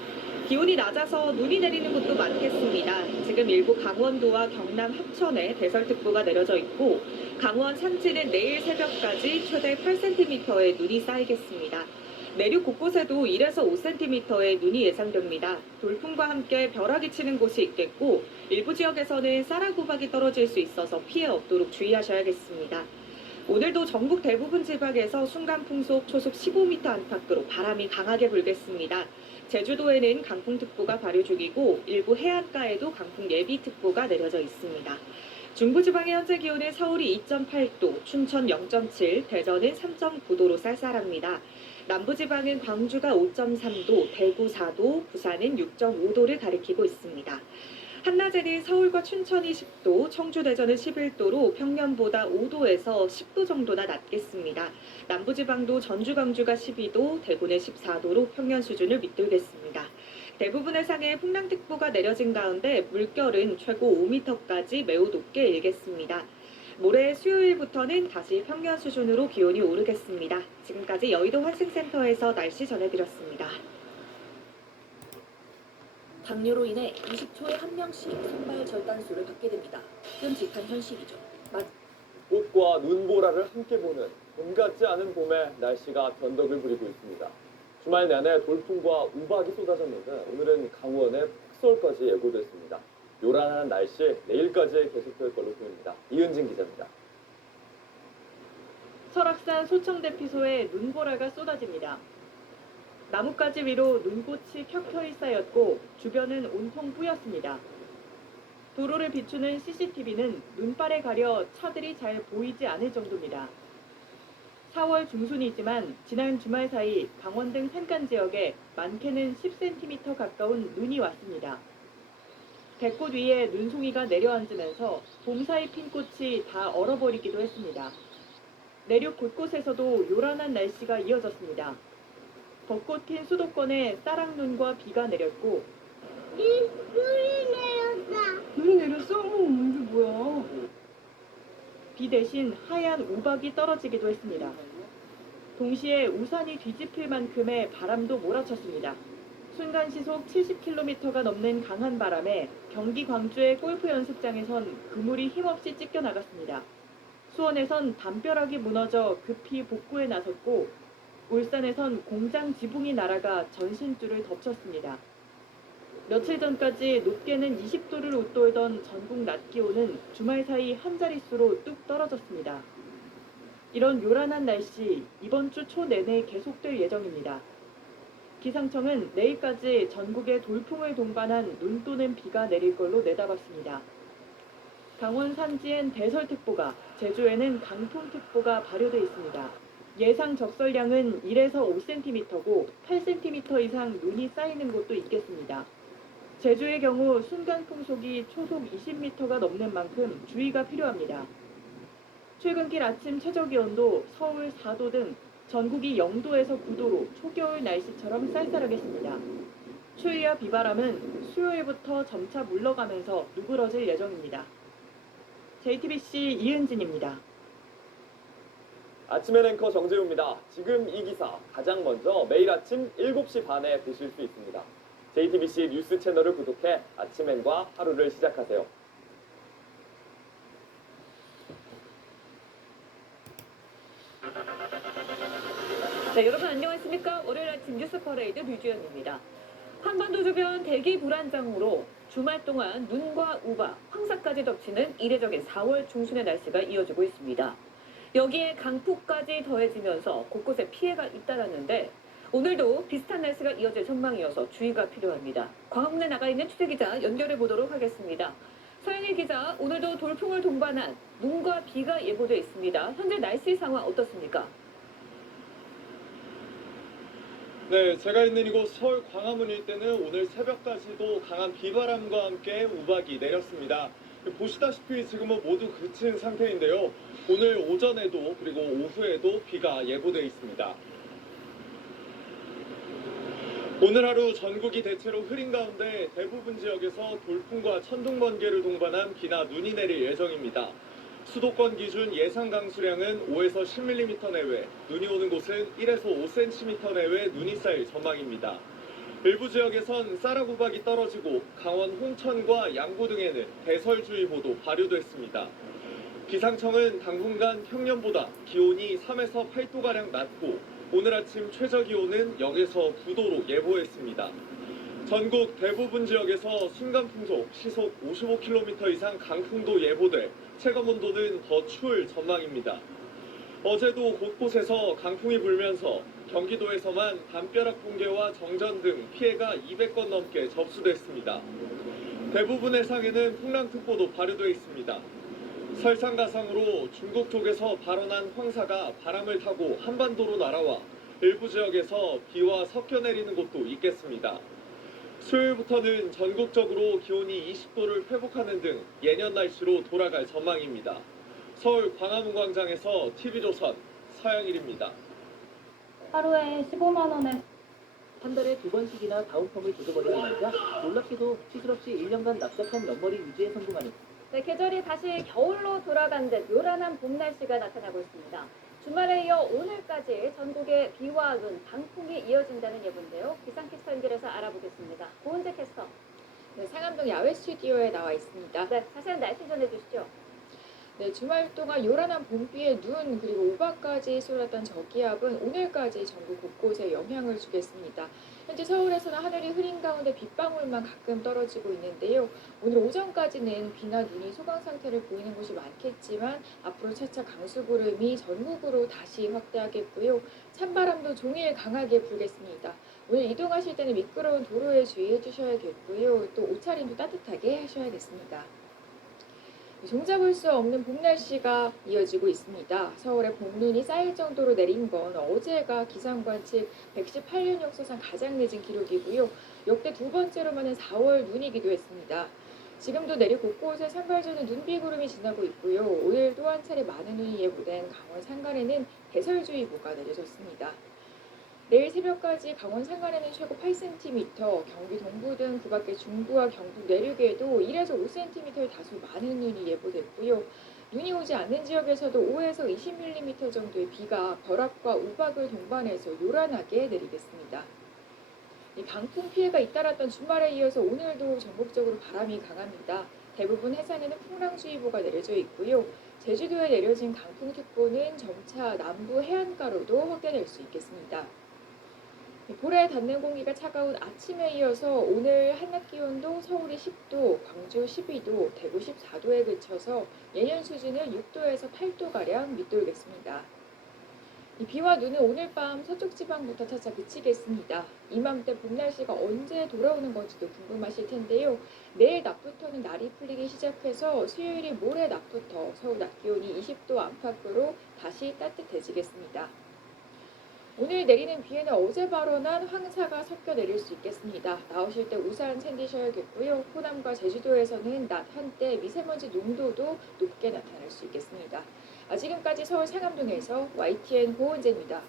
기온이 낮아서 눈이 내리는 곳도 많겠습니다. 지금 일부 강원도와 경남 합천에 대설특보가 내려져 있고 강원 산지는 내일 새벽까지 최대 8cm의 눈이 쌓이겠습니다. 내륙 곳곳에도 1에서 5cm의 눈이 예상됩니다. 돌풍과 함께 벼락이 치는 곳이 있겠고 일부 지역에서는 쌀아구박이 떨어질 수 있어서 피해 없도록 주의하셔야겠습니다. 오늘도 전국 대부분 지방에서 순간풍속 초속 15m 안팎으로 바람이 강하게 불겠습니다. 제주도에는 강풍특보가 발효 중이고 일부 해안가에도 강풍 예비특보가 내려져 있습니다. 중부지방의 현재 기온은 서울이 2.8도, 춘천 0.7, 대전은 3.9도로 쌀쌀합니다. 남부지방은 광주가 5.3도, 대구 4도, 부산은 6.5도를 가리키고 있습니다. 한낮에는 서울과 춘천이 10도, 청주 대전은 11도로 평년보다 5도에서 10도 정도나 낮겠습니다. 남부지방도 전주 광주가 12도, 대구는 14도로 평년 수준을 밑돌겠습니다. 대부분 해상에 풍랑특보가 내려진 가운데 물결은 최고 5m까지 매우 높게 일겠습니다. 모레 수요일부터는 다시 평년 수준으로 기온이 오르겠습니다. 지금까지 여의도 환승센터에서 날씨 전해드렸습니다. 당뇨로 인해 20초에 한 명씩 선발 절단수를 받게 됩니다. 끔찍한 현실이죠. 꽃과 눈보라를 함께 보는 봄 같지 않은 봄에 날씨가 변덕을 부리고 있습니다. 주말 내내 돌풍과 우박이 쏟아졌는데 오늘은 강원에 폭설까지 예고됐습니다. 요란한 날씨 내일까지 계속될 걸로 보입니다. 이은진 기자입니다. 설악산 소청대피소에 눈보라가 쏟아집니다. 나뭇가지 위로 눈꽃이 켜켜이 쌓였고 주변은 온통 뿌였습니다. 도로를 비추는 CCTV는 눈발에 가려 차들이 잘 보이지 않을 정도입니다. 4월 중순이지만 지난 주말 사이 강원 등 산간 지역에 많게는 10cm 가까운 눈이 왔습니다. 배꽃 위에 눈송이가 내려앉으면서 봄사이 핀 꽃이 다 얼어버리기도 했습니다. 내륙 곳곳에서도 요란한 날씨가 이어졌습니다. 벚꽃 핀 수도권에 따랑눈과 비가 내렸고 눈이 내렸다. 눈이 내렸어? 이게 뭐야? 비 대신 하얀 우박이 떨어지기도 했습니다. 동시에 우산이 뒤집힐 만큼의 바람도 몰아쳤습니다. 순간 시속 70km가 넘는 강한 바람에 경기 광주의 골프 연습장에선 그물이 힘없이 찢겨나갔습니다. 수원에선 담벼락이 무너져 급히 복구에 나섰고 울산에선 공장 지붕이 날아가 전신줄을 덮쳤습니다. 며칠 전까지 높게는 20도를 웃돌던 전국 낮 기온은 주말 사이 한 자릿수로 뚝 떨어졌습니다. 이런 요란한 날씨 이번 주 초 내내 계속될 예정입니다. 기상청은 내일까지 전국에 돌풍을 동반한 눈 또는 비가 내릴 걸로 내다봤습니다. 강원 산지엔 대설특보가, 제주에는 강풍특보가 발효돼 있습니다. 예상 적설량은 1에서 5cm고 8cm 이상 눈이 쌓이는 곳도 있겠습니다. 제주의 경우 순간 풍속이 초속 20m가 넘는 만큼 주의가 필요합니다. 출근길 아침 최저기온도 서울 4도 등 전국이 0도에서 9도로 초겨울 날씨처럼 쌀쌀하겠습니다. 추위와 비바람은 수요일부터 점차 물러가면서 누그러질 예정입니다. JTBC 이은진입니다. 아침엔 앵커 정재우입니다. 지금 이 기사 가장 먼저 매일 아침 7시 반에 보실 수 있습니다. JTBC 뉴스 채널을 구독해 아침엔과 하루를 시작하세요. 네, 여러분 안녕하십니까? 월요일 아침 뉴스 퍼레이드 류주연입니다. 한반도 주변 대기 불안정으로 주말 동안 눈과 우박, 황사까지 덮치는 이례적인 4월 중순의 날씨가 이어지고 있습니다. 여기에 강풍까지 더해지면서 곳곳에 피해가 잇따랐는데 오늘도 비슷한 날씨가 이어질 전망이어서 주의가 필요합니다. 광화문에 나가 있는 취재 기자 연결해 보도록 하겠습니다. 서영일 기자, 오늘도 돌풍을 동반한 눈과 비가 예보돼 있습니다. 현재 날씨 상황 어떻습니까? 네, 제가 있는 이곳 서울 광화문 일대는 오늘 새벽까지도 강한 비바람과 함께 우박이 내렸습니다. 보시다시피 지금은 모두 그친 상태인데요. 오늘 오전에도 그리고 오후에도 비가 예보돼 있습니다. 오늘 하루 전국이 대체로 흐린 가운데 대부분 지역에서 돌풍과 천둥 번개를 동반한 비나 눈이 내릴 예정입니다. 수도권 기준 예상 강수량은 5에서 10mm 내외, 눈이 오는 곳은 1에서 5cm 내외 눈이 쌓일 전망입니다. 일부 지역에선 쌀아우박이 떨어지고 강원 홍천과 양구 등에는 대설주의보도 발효됐습니다. 기상청은 당분간 평년보다 기온이 3에서 8도가량 낮고 오늘 아침 최저기온은 0에서 9도로 예보했습니다. 전국 대부분 지역에서 순간풍속 시속 55km 이상 강풍도 예보돼 체감온도는 더 추울 전망입니다. 어제도 곳곳에서 강풍이 불면서 경기도에서만 담벼락 붕괴와 정전 등 피해가 200건 넘게 접수됐습니다. 대부분 해상에는 풍랑특보도 발효돼 있습니다. 설상가상으로 중국 쪽에서 발원한 황사가 바람을 타고 한반도로 날아와 일부 지역에서 비와 섞여 내리는 곳도 있겠습니다. 수요일부터는 전국적으로 기온이 20도를 회복하는 등 예년 날씨로 돌아갈 전망입니다. 서울 광화문 광장에서 TV조선 서영일입니다. 하루에 15만 원에 한 달에 2번씩이나 다운펌을 조져버리는 남자, 놀랍게도 시술 없이 1년간 납작한 옆머리 유지에 성공하는. 네, 계절이 다시 겨울로 돌아간 듯 요란한 봄 날씨가 나타나고 있습니다. 주말에 이어 오늘까지 전국에 비와 눈, 강풍이 이어진다는 예보인데요. 기상캐스터 연결해서 알아보겠습니다. 고은재 캐스터. 네, 상암동 야외 스튜디오에 나와 있습니다. 네, 자세한 날씨 전해주시죠. 네, 주말 동안 요란한 봄비에 눈 그리고 우박까지 쏟았던 저기압은 오늘까지 전국 곳곳에 영향을 주겠습니다. 현재 서울에서는 하늘이 흐린 가운데 빗방울만 가끔 떨어지고 있는데요. 오늘 오전까지는 비나 눈이 소강 상태를 보이는 곳이 많겠지만 앞으로 차차 강수구름이 전국으로 다시 확대하겠고요. 찬바람도 종일 강하게 불겠습니다. 오늘 이동하실 때는 미끄러운 도로에 주의해 주셔야겠고요. 또 옷차림도 따뜻하게 하셔야겠습니다. 종잡을 수 없는 봄 날씨가 이어지고 있습니다. 서울에 봄눈이 쌓일 정도로 내린 건 어제가 기상관 측 118년 역사상 가장 늦은 기록이고요. 역대 두 번째로만은 4월 눈이기도 했습니다. 지금도 내리 곳곳에 산발적인 눈비구름이 지나고 있고요. 오늘 또 한 차례 많은 눈이 예보된 강원 산간에는 대설주의보가 내려졌습니다. 내일 새벽까지 강원 산간에는 최고 8cm, 경기 동부 등 그 밖의 중부와 경북 내륙에도 1에서 5cm의 다소 많은 눈이 예보됐고요. 눈이 오지 않는 지역에서도 5에서 20mm 정도의 비가 벼락과 우박을 동반해서 요란하게 내리겠습니다. 이 강풍 피해가 잇따랐던 주말에 이어서 오늘도 전국적으로 바람이 강합니다. 대부분 해상에는 풍랑주의보가 내려져 있고요. 제주도에 내려진 강풍특보는 점차 남부 해안가로도 확대될 수 있겠습니다. 볼에 닿는 공기가 차가운 아침에 이어서 오늘 한낮 기온도 서울이 10도, 광주 12도, 대구 14도에 그쳐서 예년 수준을 6도에서 8도가량 밑돌겠습니다. 이 비와 눈은 오늘 밤 서쪽 지방부터 차차 그치겠습니다. 이맘때 봄 날씨가 언제 돌아오는 건지도 궁금하실 텐데요. 내일 낮부터는 날이 풀리기 시작해서 수요일이 모레 낮부터 서울 낮 기온이 20도 안팎으로 다시 따뜻해지겠습니다. 오늘 내리는 비에는 어제 발원한 황사가 섞여 내릴 수 있겠습니다. 나오실 때 우산 챙기셔야겠고요. 호남과 제주도에서는 낮 한때 미세먼지 농도도 높게 나타날 수 있겠습니다. 지금까지 서울 상암동에서 YTN 고은재입니다.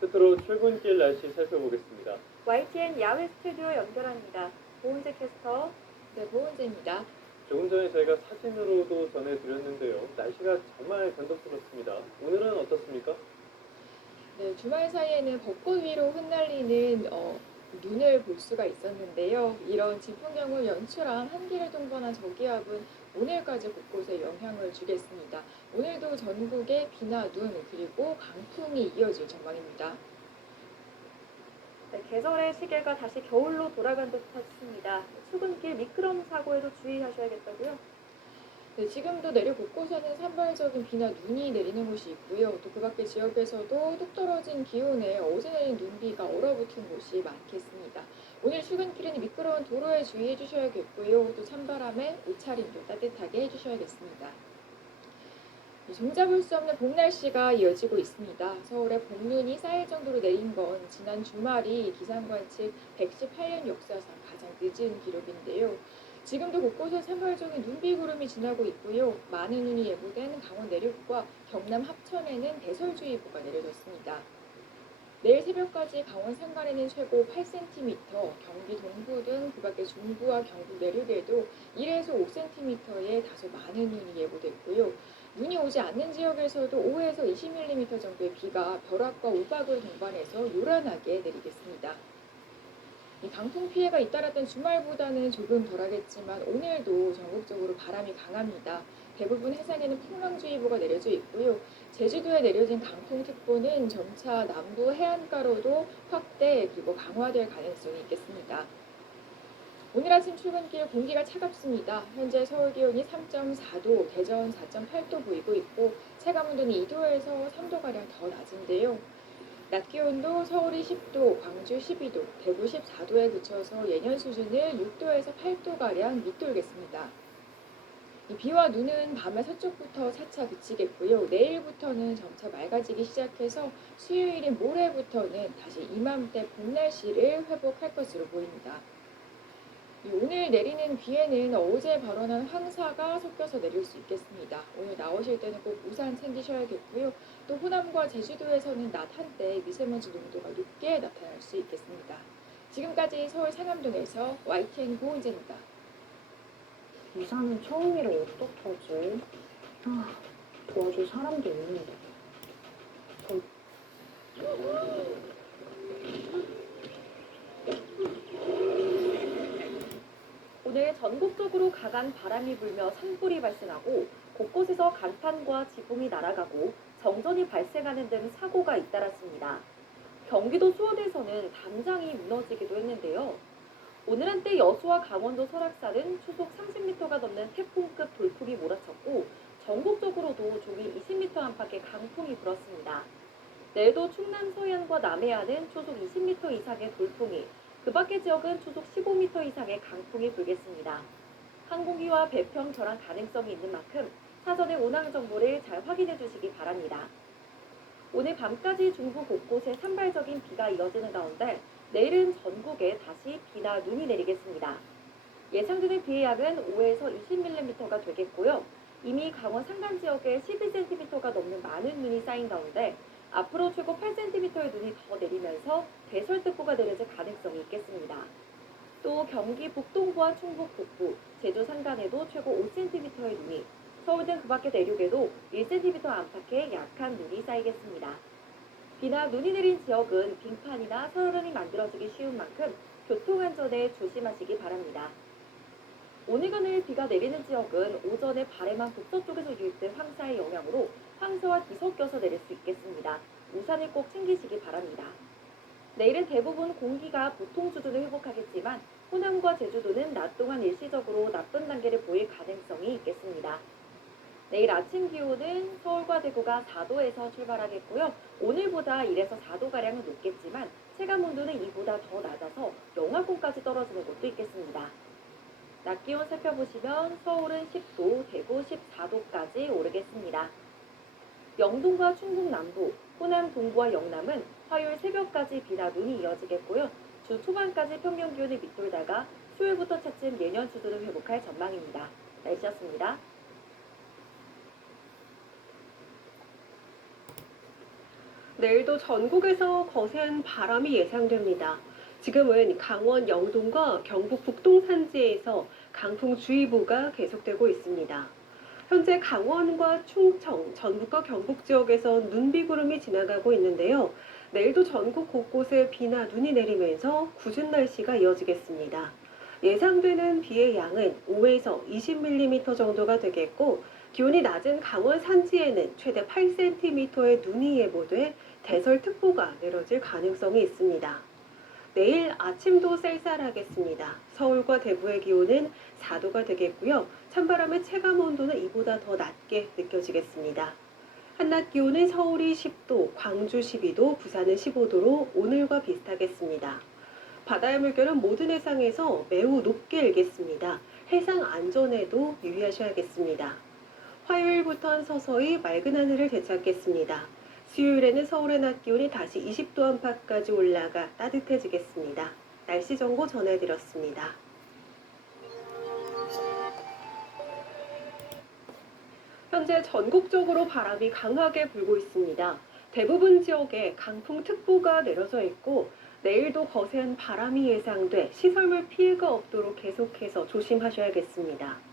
끝으로 출근길 날씨 살펴보겠습니다. YTN 야외 스튜디오 연결합니다. 고은재 캐스터. 네, 고은재입니다. 조금 전에 저희가 사진으로도 전해드렸는데요. 날씨가 정말 변덕스럽습니다. 오늘은 어떻습니까? 네, 주말 사이에는 벚꽃 위로 흩날리는 눈을 볼 수가 있었는데요. 이런 진풍경을 연출한 한기를 동반한 저기압은 오늘까지 곳곳에 영향을 주겠습니다. 오늘도 전국에 비나 눈 그리고 강풍이 이어질 전망입니다. 네, 계절의 시계가 다시 겨울로 돌아간 듯 같습니다. 출근길 미끄럼 사고에도 주의하셔야겠다고요? 네, 지금도 내륙 곳곳에는 산발적인 비나 눈이 내리는 곳이 있고요. 또 그 밖의 지역에서도 뚝 떨어진 기온에 어제 내린 눈비가 얼어붙은 곳이 많겠습니다. 오늘 출근길에는 미끄러운 도로에 주의해 주셔야겠고요. 또 찬바람에 옷차림도 따뜻하게 해주셔야겠습니다. 종잡을 수 없는 봄 날씨가 이어지고 있습니다. 서울에 봄눈이 쌓일 정도로 내린 건 지난 주말이 기상관 측 118년 역사상 가장 늦은 기록인데요. 지금도 곳곳에 산발적인 눈비구름이 지나고 있고요. 많은 눈이 예보된 강원 내륙과 경남 합천에는 대설주의보가 내려졌습니다. 내일 새벽까지 강원 산간에는 최고 8cm, 경기 동부 등 그 밖의 중부와 경북 내륙에도 1에서 5cm의 다소 많은 눈이 예보됐고요. 눈이 오지 않는 지역에서도 5에서 20mm 정도의 비가 벼락과 우박을 동반해서 요란하게 내리겠습니다. 이 강풍 피해가 잇따랐던 주말보다는 조금 덜하겠지만 오늘도 전국적으로 바람이 강합니다. 대부분 해상에는 풍랑주의보가 내려져 있고요. 제주도에 내려진 강풍특보는 점차 남부 해안가로도 확대 그리고 강화될 가능성이 있겠습니다. 오늘 아침 출근길 공기가 차갑습니다. 현재 서울 기온이 3.4도, 대전 4.8도 보이고 있고 체감온도는 2도에서 3도가량 더 낮은데요. 낮 기온도 서울이 10도, 광주 12도, 대구 14도에 그쳐서 예년 수준을 6도에서 8도가량 밑돌겠습니다. 이 비와 눈은 밤에 서쪽부터 차차 그치겠고요. 내일부터는 점차 맑아지기 시작해서 수요일인 모레부터는 다시 이맘때 봄 날씨를 회복할 것으로 보입니다. 오늘 내리는 비에는 어제 발원한 황사가 섞여서 내릴 수 있겠습니다. 오늘 나오실 때는 꼭 우산 챙기셔야겠고요. 또 호남과 제주도에서는 낮 한때 미세먼지 농도가 높게 나타날 수 있겠습니다. 지금까지 서울 상암동에서 YTN 고은재입니다. 우산은 처음이라 어떡하지? 도와줄 사람도 있는데. 오늘 전국적으로 강한 바람이 불며 산불이 발생하고 곳곳에서 강판과 지붕이 날아가고 정전이 발생하는 등 사고가 잇따랐습니다. 경기도 수원에서는 담장이 무너지기도 했는데요. 오늘 한때 여수와 강원도 설악산은 초속 30m가 넘는 태풍급 돌풍이 몰아쳤고 전국적으로도 종이 20m 안팎의 강풍이 불었습니다. 내일도 충남 서해안과 남해안은 초속 20m 이상의 돌풍이, 그 밖의 지역은 초속 15m 이상의 강풍이 불겠습니다. 항공기와 배평 결항 가능성이 있는 만큼 사전의 운항 정보를 잘 확인해 주시기 바랍니다. 오늘 밤까지 중부 곳곳에 산발적인 비가 이어지는 가운데 내일은 전국에 다시 비나 눈이 내리겠습니다. 예상되는 비의 양은 5에서 20mm가 되겠고요. 이미 강원 산간 지역에 12cm가 넘는 많은 눈이 쌓인 가운데 앞으로 최고 8cm의 눈이 더 내리면서 대설특보가 내려질 가능성이 있겠습니다. 또 경기 북동부와 충북 북부, 제주 산간에도 최고 5cm의 눈이, 서울 등 그 밖의 내륙에도 1cm 안팎의 약한 눈이 쌓이겠습니다. 비나 눈이 내린 지역은 빙판이나 설원이 만들어지기 쉬운 만큼 교통안전에 조심하시기 바랍니다. 오늘과 내일 비가 내리는 지역은 오전에 바래만 북서쪽에서 유입된 황사의 영향으로 황사와 뒤섞여서 내릴 수 있겠습니다. 우산을 꼭 챙기시기 바랍니다. 내일은 대부분 공기가 보통 수준을 회복하겠지만 호남과 제주도는 낮 동안 일시적으로 나쁜 단계를 보일 가능성이 있겠습니다. 내일 아침 기온은 서울과 대구가 4도에서 출발하겠고요. 오늘보다 1에서 4도가량은 높겠지만 체감온도는 이보다 더 낮아서 영하권까지 떨어지는 곳도 있겠습니다. 낮 기온 살펴보시면 서울은 10도, 대구 14도까지 오르겠습니다. 영동과 충북 남부, 호남 동부와 영남은 화요일 새벽까지 비나 눈이 이어지겠고요. 주 초반까지 평년 기온을 밑돌다가 수요일부터 차츰 예년 수준을 회복할 전망입니다. 날씨였습니다. 내일도 전국에서 거센 바람이 예상됩니다. 지금은 강원 영동과 경북 북동 산지에서 강풍주의보가 계속되고 있습니다. 현재 강원과 충청, 전북과 경북 지역에서 눈비구름이 지나가고 있는데요. 내일도 전국 곳곳에 비나 눈이 내리면서 궂은 날씨가 이어지겠습니다. 예상되는 비의 양은 5에서 20mm 정도가 되겠고 기온이 낮은 강원 산지에는 최대 8cm의 눈이 예보돼 대설특보가 내려질 가능성이 있습니다. 내일 아침도 쌀쌀하겠습니다. 서울과 대구의 기온은 4도가 되겠고요. 찬바람의 체감온도는 이보다 더 낮게 느껴지겠습니다. 한낮 기온은 서울이 10도, 광주 12도, 부산은 15도로 오늘과 비슷하겠습니다. 바다의 물결은 모든 해상에서 매우 높게 일겠습니다. 해상 안전에도 유의하셔야겠습니다. 화요일부터는 서서히 맑은 하늘을 되찾겠습니다. 수요일에는 서울의 낮 기온이 다시 20도 안팎까지 올라가 따뜻해지겠습니다. 날씨 정보 전해드렸습니다. 현재 전국적으로 바람이 강하게 불고 있습니다. 대부분 지역에 강풍특보가 내려져 있고 내일도 거센 바람이 예상돼 시설물 피해가 없도록 계속해서 조심하셔야겠습니다.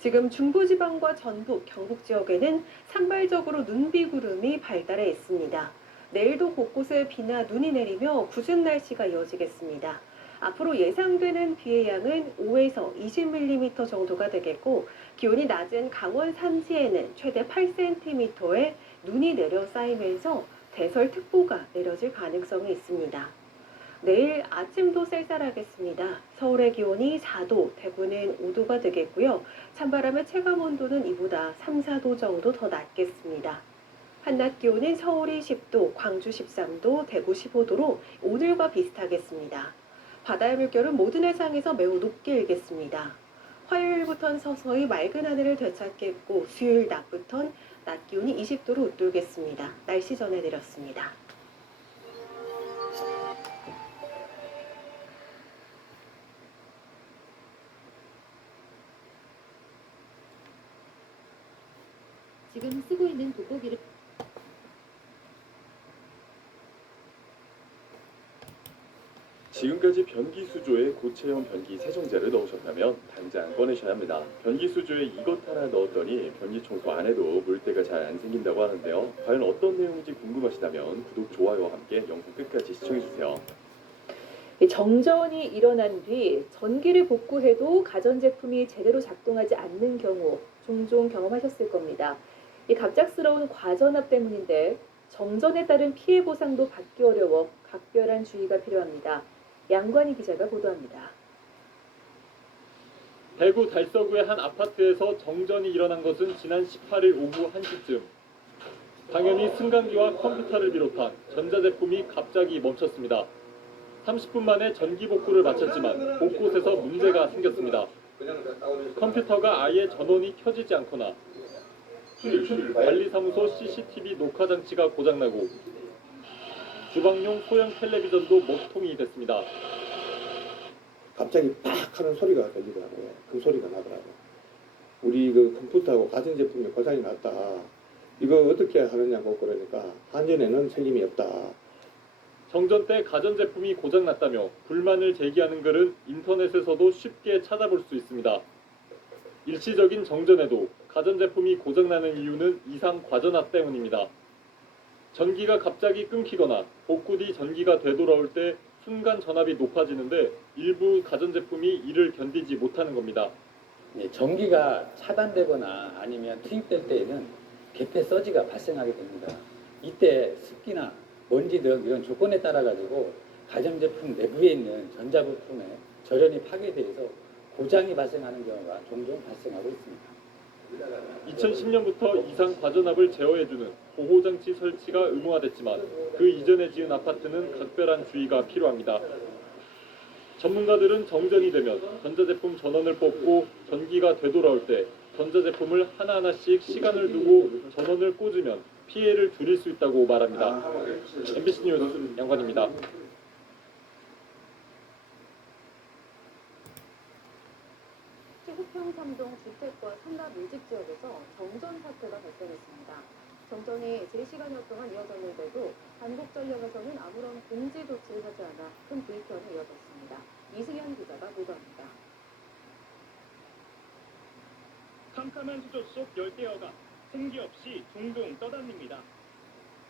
지금 중부지방과 전북, 경북 지역에는 산발적으로 눈비구름이 발달해 있습니다. 내일도 곳곳에 비나 눈이 내리며 궂은 날씨가 이어지겠습니다. 앞으로 예상되는 비의 양은 5에서 20mm 정도가 되겠고 기온이 낮은 강원 산지에는 최대 8cm의 눈이 내려 쌓이면서 대설특보가 내려질 가능성이 있습니다. 내일 아침도 쌀쌀하겠습니다. 서울의 기온이 4도, 대구는 5도가 되겠고요. 찬바람의 체감온도는 이보다 3, 4도 정도 더 낮겠습니다. 한낮 기온은 서울이 10도, 광주 13도, 대구 15도로 오늘과 비슷하겠습니다. 바다의 물결은 모든 해상에서 매우 높게 일겠습니다. 화요일부터는 서서히 맑은 하늘을 되찾겠고 수요일 낮부터는 낮 기온이 20도로 웃돌겠습니다. 날씨 전해드렸습니다. 지금 쓰고 있는 돋보기를 지금까지 변기 수조에 고체형 변기 세정제를 넣으셨다면 당장 꺼내셔야 합니다. 변기 수조에 이것 하나 넣었더니 변기 청소 안 해도 물때가 잘 안 생긴다고 하는데요. 과연 어떤 내용인지 궁금하시다면 구독, 좋아요와 함께 영상 끝까지 시청해주세요. 정전이 일어난 뒤 전기를 복구해도 가전제품이 제대로 작동하지 않는 경우 종종 경험하셨을 겁니다. 이 갑작스러운 과전압 때문인데 정전에 따른 피해 보상도 받기 어려워 각별한 주의가 필요합니다. 양관희 기자가 보도합니다. 대구 달서구의 한 아파트에서 정전이 일어난 것은 지난 18일 오후 1시쯤. 당연히 승강기와 컴퓨터를 비롯한 전자제품이 갑자기 멈췄습니다. 30분 만에 전기 복구를 마쳤지만 곳곳에서 문제가 생겼습니다. 컴퓨터가 아예 전원이 켜지지 않거나 관리사무소 CCTV 녹화 장치가 고장나고 주방용 소형 텔레비전도 먹통이 됐습니다. 갑자기 팍 하는 소리가 들리더라고요. 그 소리가 나더라고요. 우리 그 컴퓨터하고 가전제품에 고장이 났다. 이거 어떻게 하느냐고 그러니까 한전에는 책임이 없다. 정전 때 가전제품이 고장났다며 불만을 제기하는 글은 인터넷에서도 쉽게 찾아볼 수 있습니다. 일시적인 정전에도 가전제품이 고장나는 이유는 이상 과전압 때문입니다. 전기가 갑자기 끊기거나 복구 뒤 전기가 되돌아올 때 순간 전압이 높아지는데 일부 가전제품이 이를 견디지 못하는 겁니다. 전기가 차단되거나 아니면 투입될 때에는 개폐 서지가 발생하게 됩니다. 이때 습기나 먼지 등 이런 조건에 따라 가지고 가전제품 내부에 있는 전자부품의 절연이 파괴돼서 고장이 발생하는 경우가 종종 발생하고 있습니다. 2010년부터 이상 과전압을 제어해주는 보호장치 설치가 의무화됐지만 그 이전에 지은 아파트는 각별한 주의가 필요합니다. 전문가들은 정전이 되면 전자제품 전원을 뽑고 전기가 되돌아올 때 전자제품을 하나하나씩 시간을 두고 전원을 꽂으면 피해를 줄일 수 있다고 말합니다. MBC 뉴스 양관입니다. 후평삼동 주택과 상가 밀집 지역에서 정전 사태가 발생했습니다. 정전이 제 시간여 동안 이어졌는데도 한국전력에서는 아무런 공지 조치를 하지 않아 큰 불편이 이어졌습니다. 이승현 기자가 보도합니다. 캄캄한 수조 속 열대어가 생기 없이 둥둥 떠다닙니다.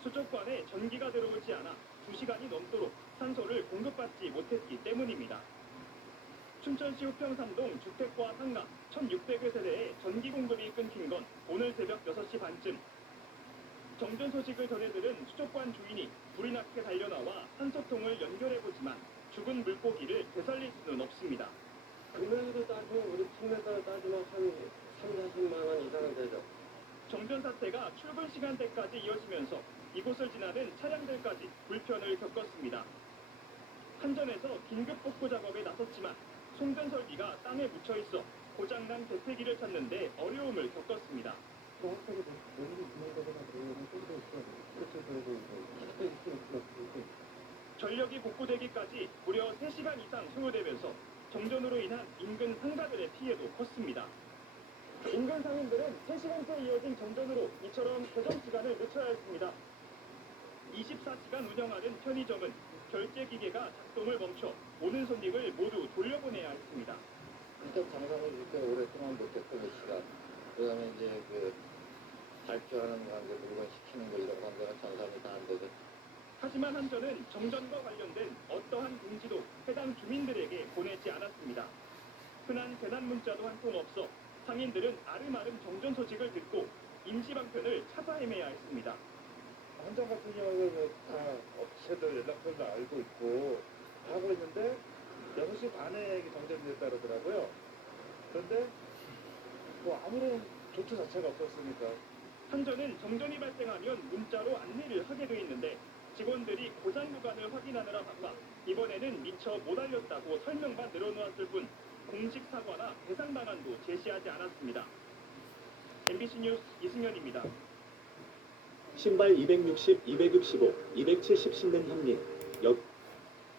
수족관에 전기가 들어오지 않아 2시간이 넘도록 산소를 공급받지 못했기 때문입니다. 춘천시 후평삼동 주택과 상가 1,600여 세대에 전기 공급이 끊긴 건 오늘 새벽 6시 반쯤. 정전 소식을 전해들은 수족관 주인이 불이 나게 달려나와 산소통을 연결해보지만 죽은 물고기를 되살릴 수는 없습니다. 금액으로 따지면 우리 팀에 따라 따지면 한 3, 40만 원 이상은 되죠. 정전 사태가 출근 시간대까지 이어지면서 이곳을 지나는 차량들까지 불편을 겪었습니다. 한전에서 긴급 복구 작업에 나섰지만 송전 설비가 땅에 묻혀 있어 고장난 배태기를 찾는데 어려움을 겪었습니다. 전력이 복구되기까지 무려 3시간 이상 소요되면서 정전으로 인한 인근 상가들의 피해도 컸습니다. 인근 상인들은 3시간째 이어진 정전으로 이처럼 개점 시간을 늦춰야 했습니다. 24시간 운영하는 편의점은 결제 기계가 작동을 멈춰 오는 손님을 모두 돌려보내야 했습니다. 인적 장사를 이렇게 오랫동안 못했던 시간, 그다음에 이제 그 발표하는 관계 물건 시키는 거 이런 관계가 전산이 다 안 되죠. 하지만 한전은 정전과 관련된 어떠한 공지도 해당 주민들에게 보내지 않았습니다. 흔한 재난 문자도 한 통 없어 상인들은 아름아름 정전 소식을 듣고 임시 방편을 찾아 헤매야 했습니다. 한전 같은 경우는 다 업체들 연락처도 알고 있고 하고 있는데 6시 반에 정전됐다 그러더라고요. 그런데 뭐 아무런 조처 자체가 없었으니까. 한전은 정전이 발생하면 문자로 안내를 하게 돼 있는데 직원들이 고장 구간을 확인하느라 바빠 이번에는 미처 못 알렸다고 설명만 늘어놓았을 뿐 공식 사과나 배상 방안도 제시하지 않았습니다. MBC 뉴스 이승현입니다. 신발 260, 265, 270 신는 현민.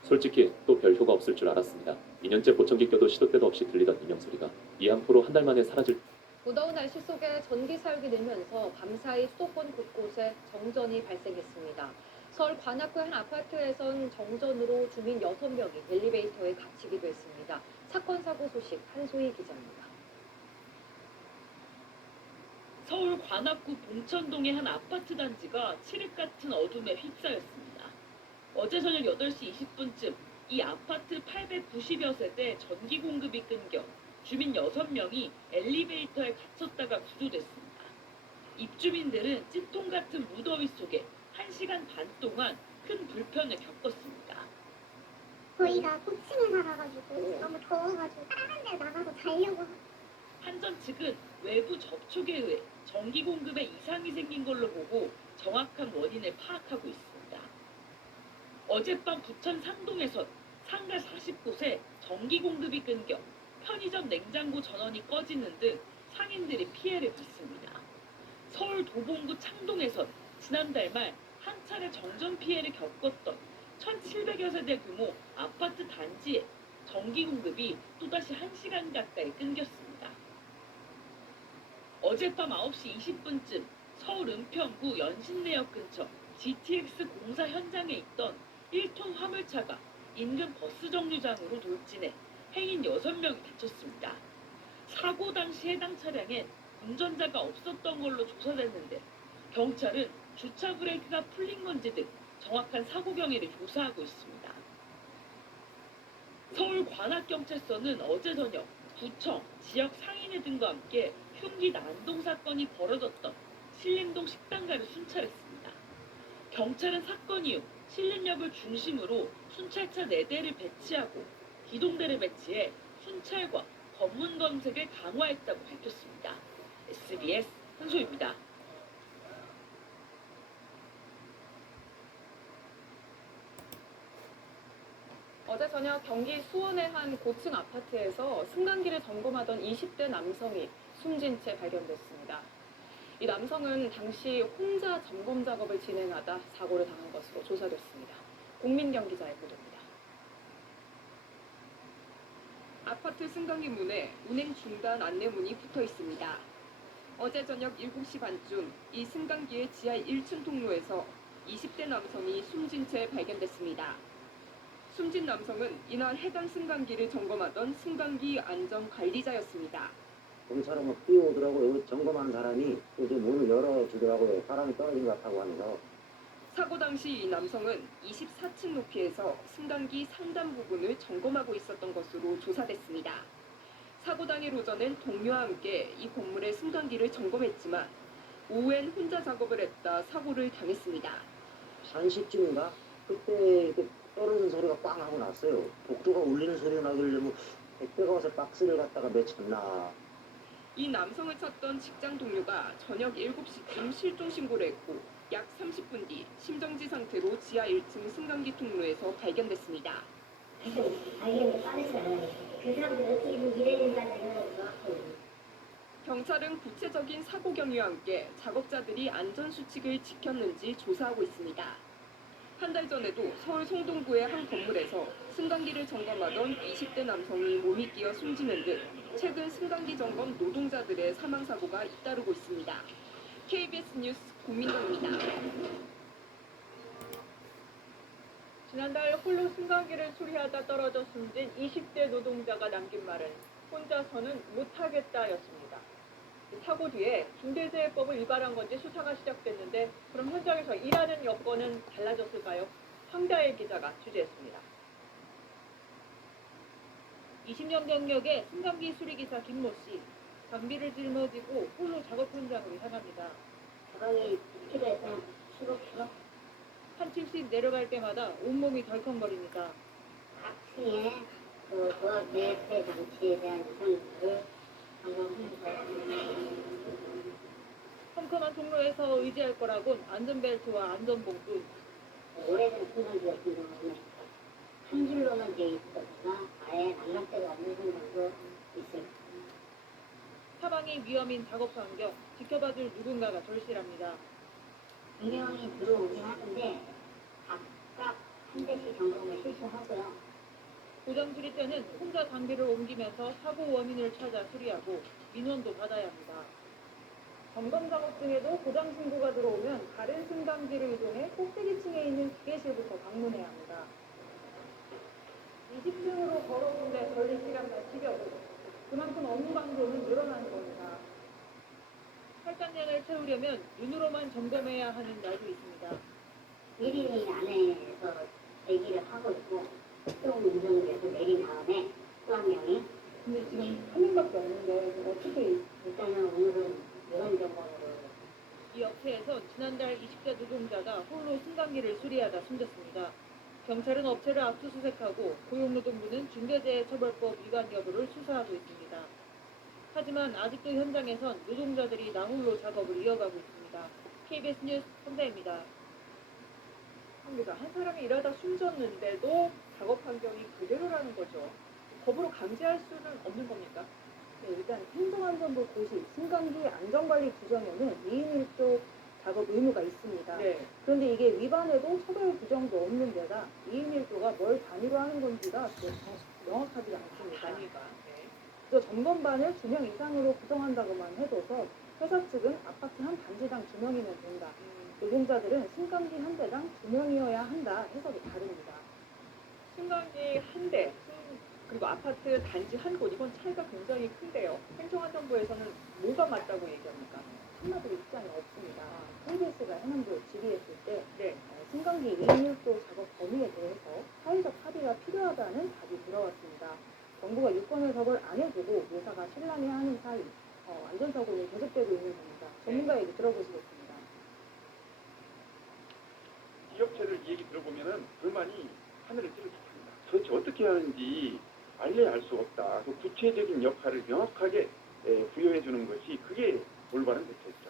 솔직히 또 별 효과 없을 줄 알았습니다. 2년째 보청기 껴도 시도 때도 없이 들리던 이명 소리가 이 한포로 한 달 만에 사라질. 무더운 날씨 속에 전기 사역이 늘면서 밤사이 수도권 곳곳에 정전이 발생했습니다. 서울 관악구 한 아파트에선 정전으로 주민 6명이 엘리베이터에 갇히기도 했습니다. 사건 사고 소식 한소희 기자입니다. 서울 관악구 봉천동의 한 아파트 단지가 칠흑 같은 어둠에 휩싸였습니다. 어제 저녁 8시 20분쯤 이 아파트 890여 세대 전기 공급이 끊겨 주민 6명이 엘리베이터에 갇혔다가 구조됐습니다. 입주민들은 찌통 같은 무더위 속에 1시간 반 동안 큰 불편을 겪었습니다. 저희가 고층에 살아가지고 너무 더워가지고 다른 데 나가서 자려고. 한전 측은 외부 접촉에 의해 전기 공급에 이상이 생긴 걸로 보고 정확한 원인을 파악하고 있습니다. 어젯밤 부천 상동에선 상가 40곳에 전기 공급이 끊겨 편의점 냉장고 전원이 꺼지는 등 상인들이 피해를 봤습니다. 서울 도봉구 창동에선 지난달 말 한 차례 정전 피해를 겪었던 1,700여 세대 규모 아파트 단지에 전기 공급이 또다시 1시간 가까이 끊겼습니다. 어젯밤 9시 20분쯤 서울 은평구 연신내역 근처 GTX 공사 현장에 있던 1톤 화물차가 인근 버스 정류장으로 돌진해 행인 6명이 다쳤습니다. 사고 당시 해당 차량엔 운전자가 없었던 걸로 조사됐는데 경찰은 주차 브레이크가 풀린 건지 등 정확한 사고 경위를 조사하고 있습니다. 서울 관악경찰서는 어제 저녁 구청, 지역 상인회 등과 함께 흉기 난동 사건이 벌어졌던 신림동 식당가를 순찰했습니다. 경찰은 사건 이후 신림역을 중심으로 순찰차 4대를 배치하고 기동대를 배치해 순찰과 검문 검색을 강화했다고 밝혔습니다. SBS 한소희입니다. 어제 저녁 경기 수원의 한 고층 아파트에서 승강기를 점검하던 20대 남성이 숨진 채 발견됐습니다. 이 남성은 당시 혼자 점검 작업을 진행하다 사고를 당한 것으로 조사됐습니다. 공민경 기자의 보도입니다. 아파트 승강기 문에 운행 중단 안내문이 붙어 있습니다. 어제 저녁 7시 반쯤 이 승강기의 지하 1층 통로에서 20대 남성이 숨진 채 발견됐습니다. 숨진 남성은 이날 해당 승강기를 점검하던 승강기 안전관리자였습니다. 경찰은 막 뛰어오더라고요. 여기 점검하는 사람이 이제 문을 열어주더라고요. 사람이 떨어진 것 같다고 하면서. 사고 당시 이 남성은 24층 높이에서 승강기 상단 부분을 점검하고 있었던 것으로 조사됐습니다. 사고 당일 오전엔 동료와 함께 이 건물의 승강기를 점검했지만 오후엔 혼자 작업을 했다 사고를 당했습니다. 1시쯤인가? 그때 이렇게 떨어진 소리가 꽝 하고 났어요. 복도가 울리는 소리가 나길래 뭐 택배가 와서 박스를 갖다가 맺혔나. 이 남성을 찾던 직장 동료가 저녁 7시쯤 실종 신고를 했고 약 30분 뒤 심정지 상태로 지하 1층 승강기 통로에서 발견됐습니다. 경찰은 구체적인 사고 경위와 함께 작업자들이 안전수칙을 지켰는지 조사하고 있습니다. 한 달 전에도 서울 성동구의 한 건물에서 승강기를 점검하던 20대 남성이 몸이 끼어 숨지는 등 최근 승강기 점검 노동자들의 사망사고가 잇따르고 있습니다. KBS 뉴스 고민경입니다. 지난달 홀로 승강기를 수리하다 떨어져 숨진 20대 노동자가 남긴 말은 혼자서는 못하겠다였습니다. 사고 뒤에 중대재해법을 위반한 건지 수사가 시작됐는데 그럼 현장에서 일하는 여건은 달라졌을까요? 황다혜 기자가 취재했습니다. 20년 경력의 승강기 수리기사 김모 씨. 장비를 짊어지고 홀로 작업 현장으로 향합니다. 가방이 10kg에서 15kg. 한 층씩 내려갈 때마다 온몸이 덜컹거립니다. 각 층에 그 도합 내패 장치에 대한 이상들을 험컴한 통로에서 의지할 거라곤 안전벨트와 안전봉투. 오래된 승강기 같은 경우는 한 줄로만 되어 있었다가 아예 낙낙대가 없는 승강도 있습니다. 사방이 위험인 작업 환경, 지켜봐줄 누군가가 절실합니다. 분명히 들어오긴 하는데 각각 한 대씩 점검을 실시하고요. 고장 수리 때는 혼자 장비를 옮기면서 사고 원인을 찾아 수리하고 민원도 받아야 합니다. 점검 작업 중에도 고장 신고가 들어오면 다른 승강기를 이동해 꼭대기층에 있는 기계실부터 방문해야 합니다. 20층으로 걸어오는데 걸릴 시간과 10여분. 그만큼 업무 강도는 늘어나는 겁니다. 할당량을 채우려면 눈으로만 점검해야 하는 날도 있습니다. 1인이 안에서 대기를 하고 있고 특정 운전기에서 내린 다음에 또 한 명이. 근데 지금 한 명밖에 없는데 어떻게. 일단은 오늘은 무선 점검으로 승강기를 수리하다 숨졌습니다. 경찰은 업체를 압수수색하고 고용노동부는 중대재해처벌법 위반 여부를 수사하고 있습니다. 하지만 아직도 현장에선 노동자들이 나홀로 작업을 이어가고 있습니다. KBS 뉴스 선배입니다. 합니다. 한 사람이 일하다 숨졌는데도 작업 환경이 그대로라는 거죠. 법으로 감지할 수는 없는 겁니까? 네, 일단 행정안전부 고시, 승강기 안전관리 규정에는 2인 1조 작업 의무가 있습니다. 네. 그런데 이게 위반해도 처벌 규정도 없는 데다 2인 1조가 뭘 단위로 하는 건지가 명확하지 않습니다. 단위가. 네. 그래서 점검반을 2명 이상으로 구성한다고만 해둬서 회사 측은 아파트 한 단지당 2명이면 된다. 노동자들은 승강기 한 대당 2명이어야 한다 해석이 다릅니다. 승강기 한 대, 그리고 아파트 단지 한 곳, 이건 차이가 굉장히 큰데요. 행정안전부에서는 뭐가 맞다고 얘기합니까? 한마디로 입장이 없습니다. KBS가 해남도 질의했을 때 네. 승강기 2인 1조 작업 범위에 대해서 사회적 합의가 필요하다는 답이 들어왔습니다. 정부가 유권 해석을 안 해주고 회사가 실랑이하는 사이 안전사고는 계속되고 있는 겁니다. 전문가 얘기 들어보시겠습니다. 이 업체들 얘기 들어보면은 불만이 하늘을 찌르고 있습니다. 도대체 어떻게 하는지 알려야 알 수 없다. 그 구체적인 역할을 명확하게 부여해 주는 것이 그게 올바른 대책이죠.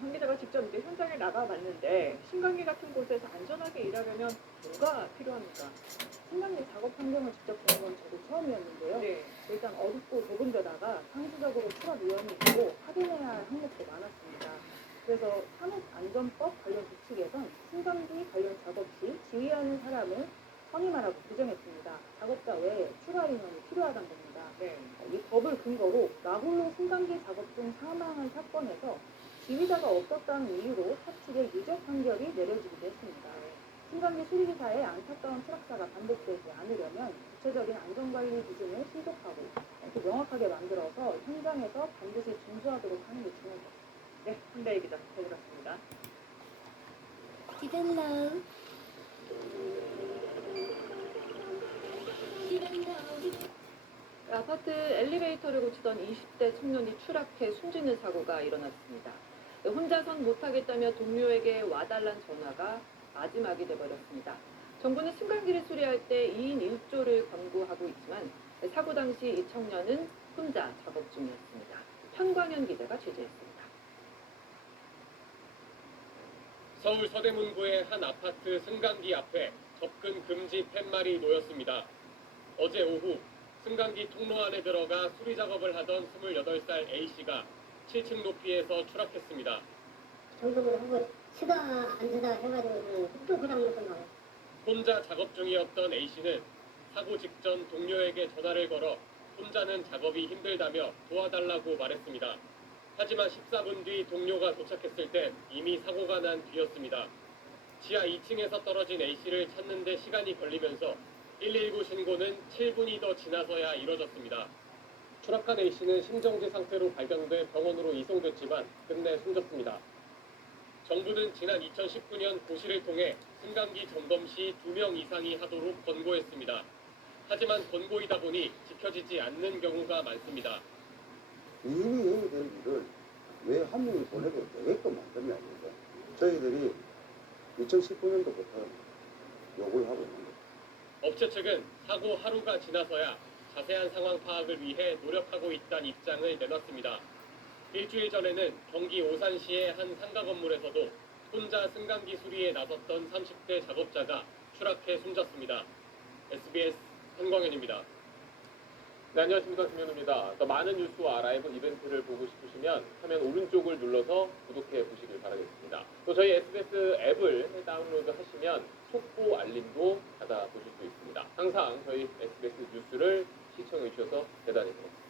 황 기자가 직접 이제 현장에 나가봤는데 승강기 같은 곳에서 안전하게 일하려면 뭐가 필요합니까? 승강기 작업 환경을 직접 보는 건 저도 처음이었는데요. 네. 일단 어둡고 좁은 데다가 상시적으로 출합 위험이 있고 확인해야 할 항목도 많았습니다. 그래서 산업안전법 관련 규칙에선 승강기 관련 작업 시 지휘하는 사람을 선임하라고 규정했습니다. 작업자 외에 추가 인원이 필요하다는 겁니다. 네. 이 법을 근거로 나홀로 승강기 작업 중 사망한 사건에서 지휘자가 없었다는 이유로 사측에 유죄 판결이 내려지기도 했습니다. 승강기 수리기사의 안타까운 추락사가 반복되지 않으려면 구체적인 안전관리 기준을 신속하고 또 명확하게 만들어서 현장에서 반드시 준수하도록 하는 게 중요합니다. 네, 한다희 기자 잘 들었습니다. 기다려. 아파트 엘리베이터를 고치던 20대 청년이 추락해 숨지는 사고가 일어났습니다. 혼자선 못하겠다며 동료에게 와달란 전화가 마지막이 돼버렸습니다. 정부는 승강기를 수리할 때 2인 1조를 권고하고 있지만 사고 당시 이 청년은 혼자 작업 중이었습니다. 현광현 기자가 취재했습니다. 서울 서대문구의 한 아파트 승강기 앞에 접근 금지 팻말이 놓였습니다. 어제 오후 승강기 통로 안에 들어가 수리 작업을 하던 28살 A씨가 7층 높이에서 추락했습니다. 점검을 하고 치다 앉으다 해가지고 또 고장날 거나요. 혼자 작업 중이었던 A씨는 사고 직전 동료에게 전화를 걸어 혼자는 작업이 힘들다며 도와달라고 말했습니다. 하지만 14분 뒤 동료가 도착했을 땐 이미 사고가 난 뒤였습니다. 지하 2층에서 떨어진 A씨를 찾는 데 시간이 걸리면서 119 신고는 7분이 더 지나서야 이뤄졌습니다. 추락한 A씨는 심정지 상태로 발견돼 병원으로 이송됐지만 끝내 숨졌습니다. 정부는 지난 2019년 고시를 통해 승강기 점검 시 2명 이상이 하도록 권고했습니다. 하지만 권고이다 보니 지켜지지 않는 경우가 많습니다. 이미 해결된 일을 왜 한 명이 보내도 되게끔 만들냐는데 저희들이 2019년도부터 요구를 하고 있는 거예요. 업체 측은 사고 하루가 지나서야 자세한 상황 파악을 위해 노력하고 있다는 입장을 내놨습니다. 일주일 전에는 경기 오산시의 한 상가 건물에서도 혼자 승강기 수리에 나섰던 30대 작업자가 추락해 숨졌습니다. SBS 한광현입니다. 네, 안녕하십니까. 김현우입니다. 더 많은 뉴스와 라이브 이벤트를 보고 싶으시면 화면 오른쪽을 눌러서 구독해 보시길 바라겠습니다. 또 저희 SBS 앱을 다운로드 하시면 속보 알림도 받아보실 수 있습니다. 항상 저희 SBS 뉴스를 시청해 주셔서 대단히 고맙습니다.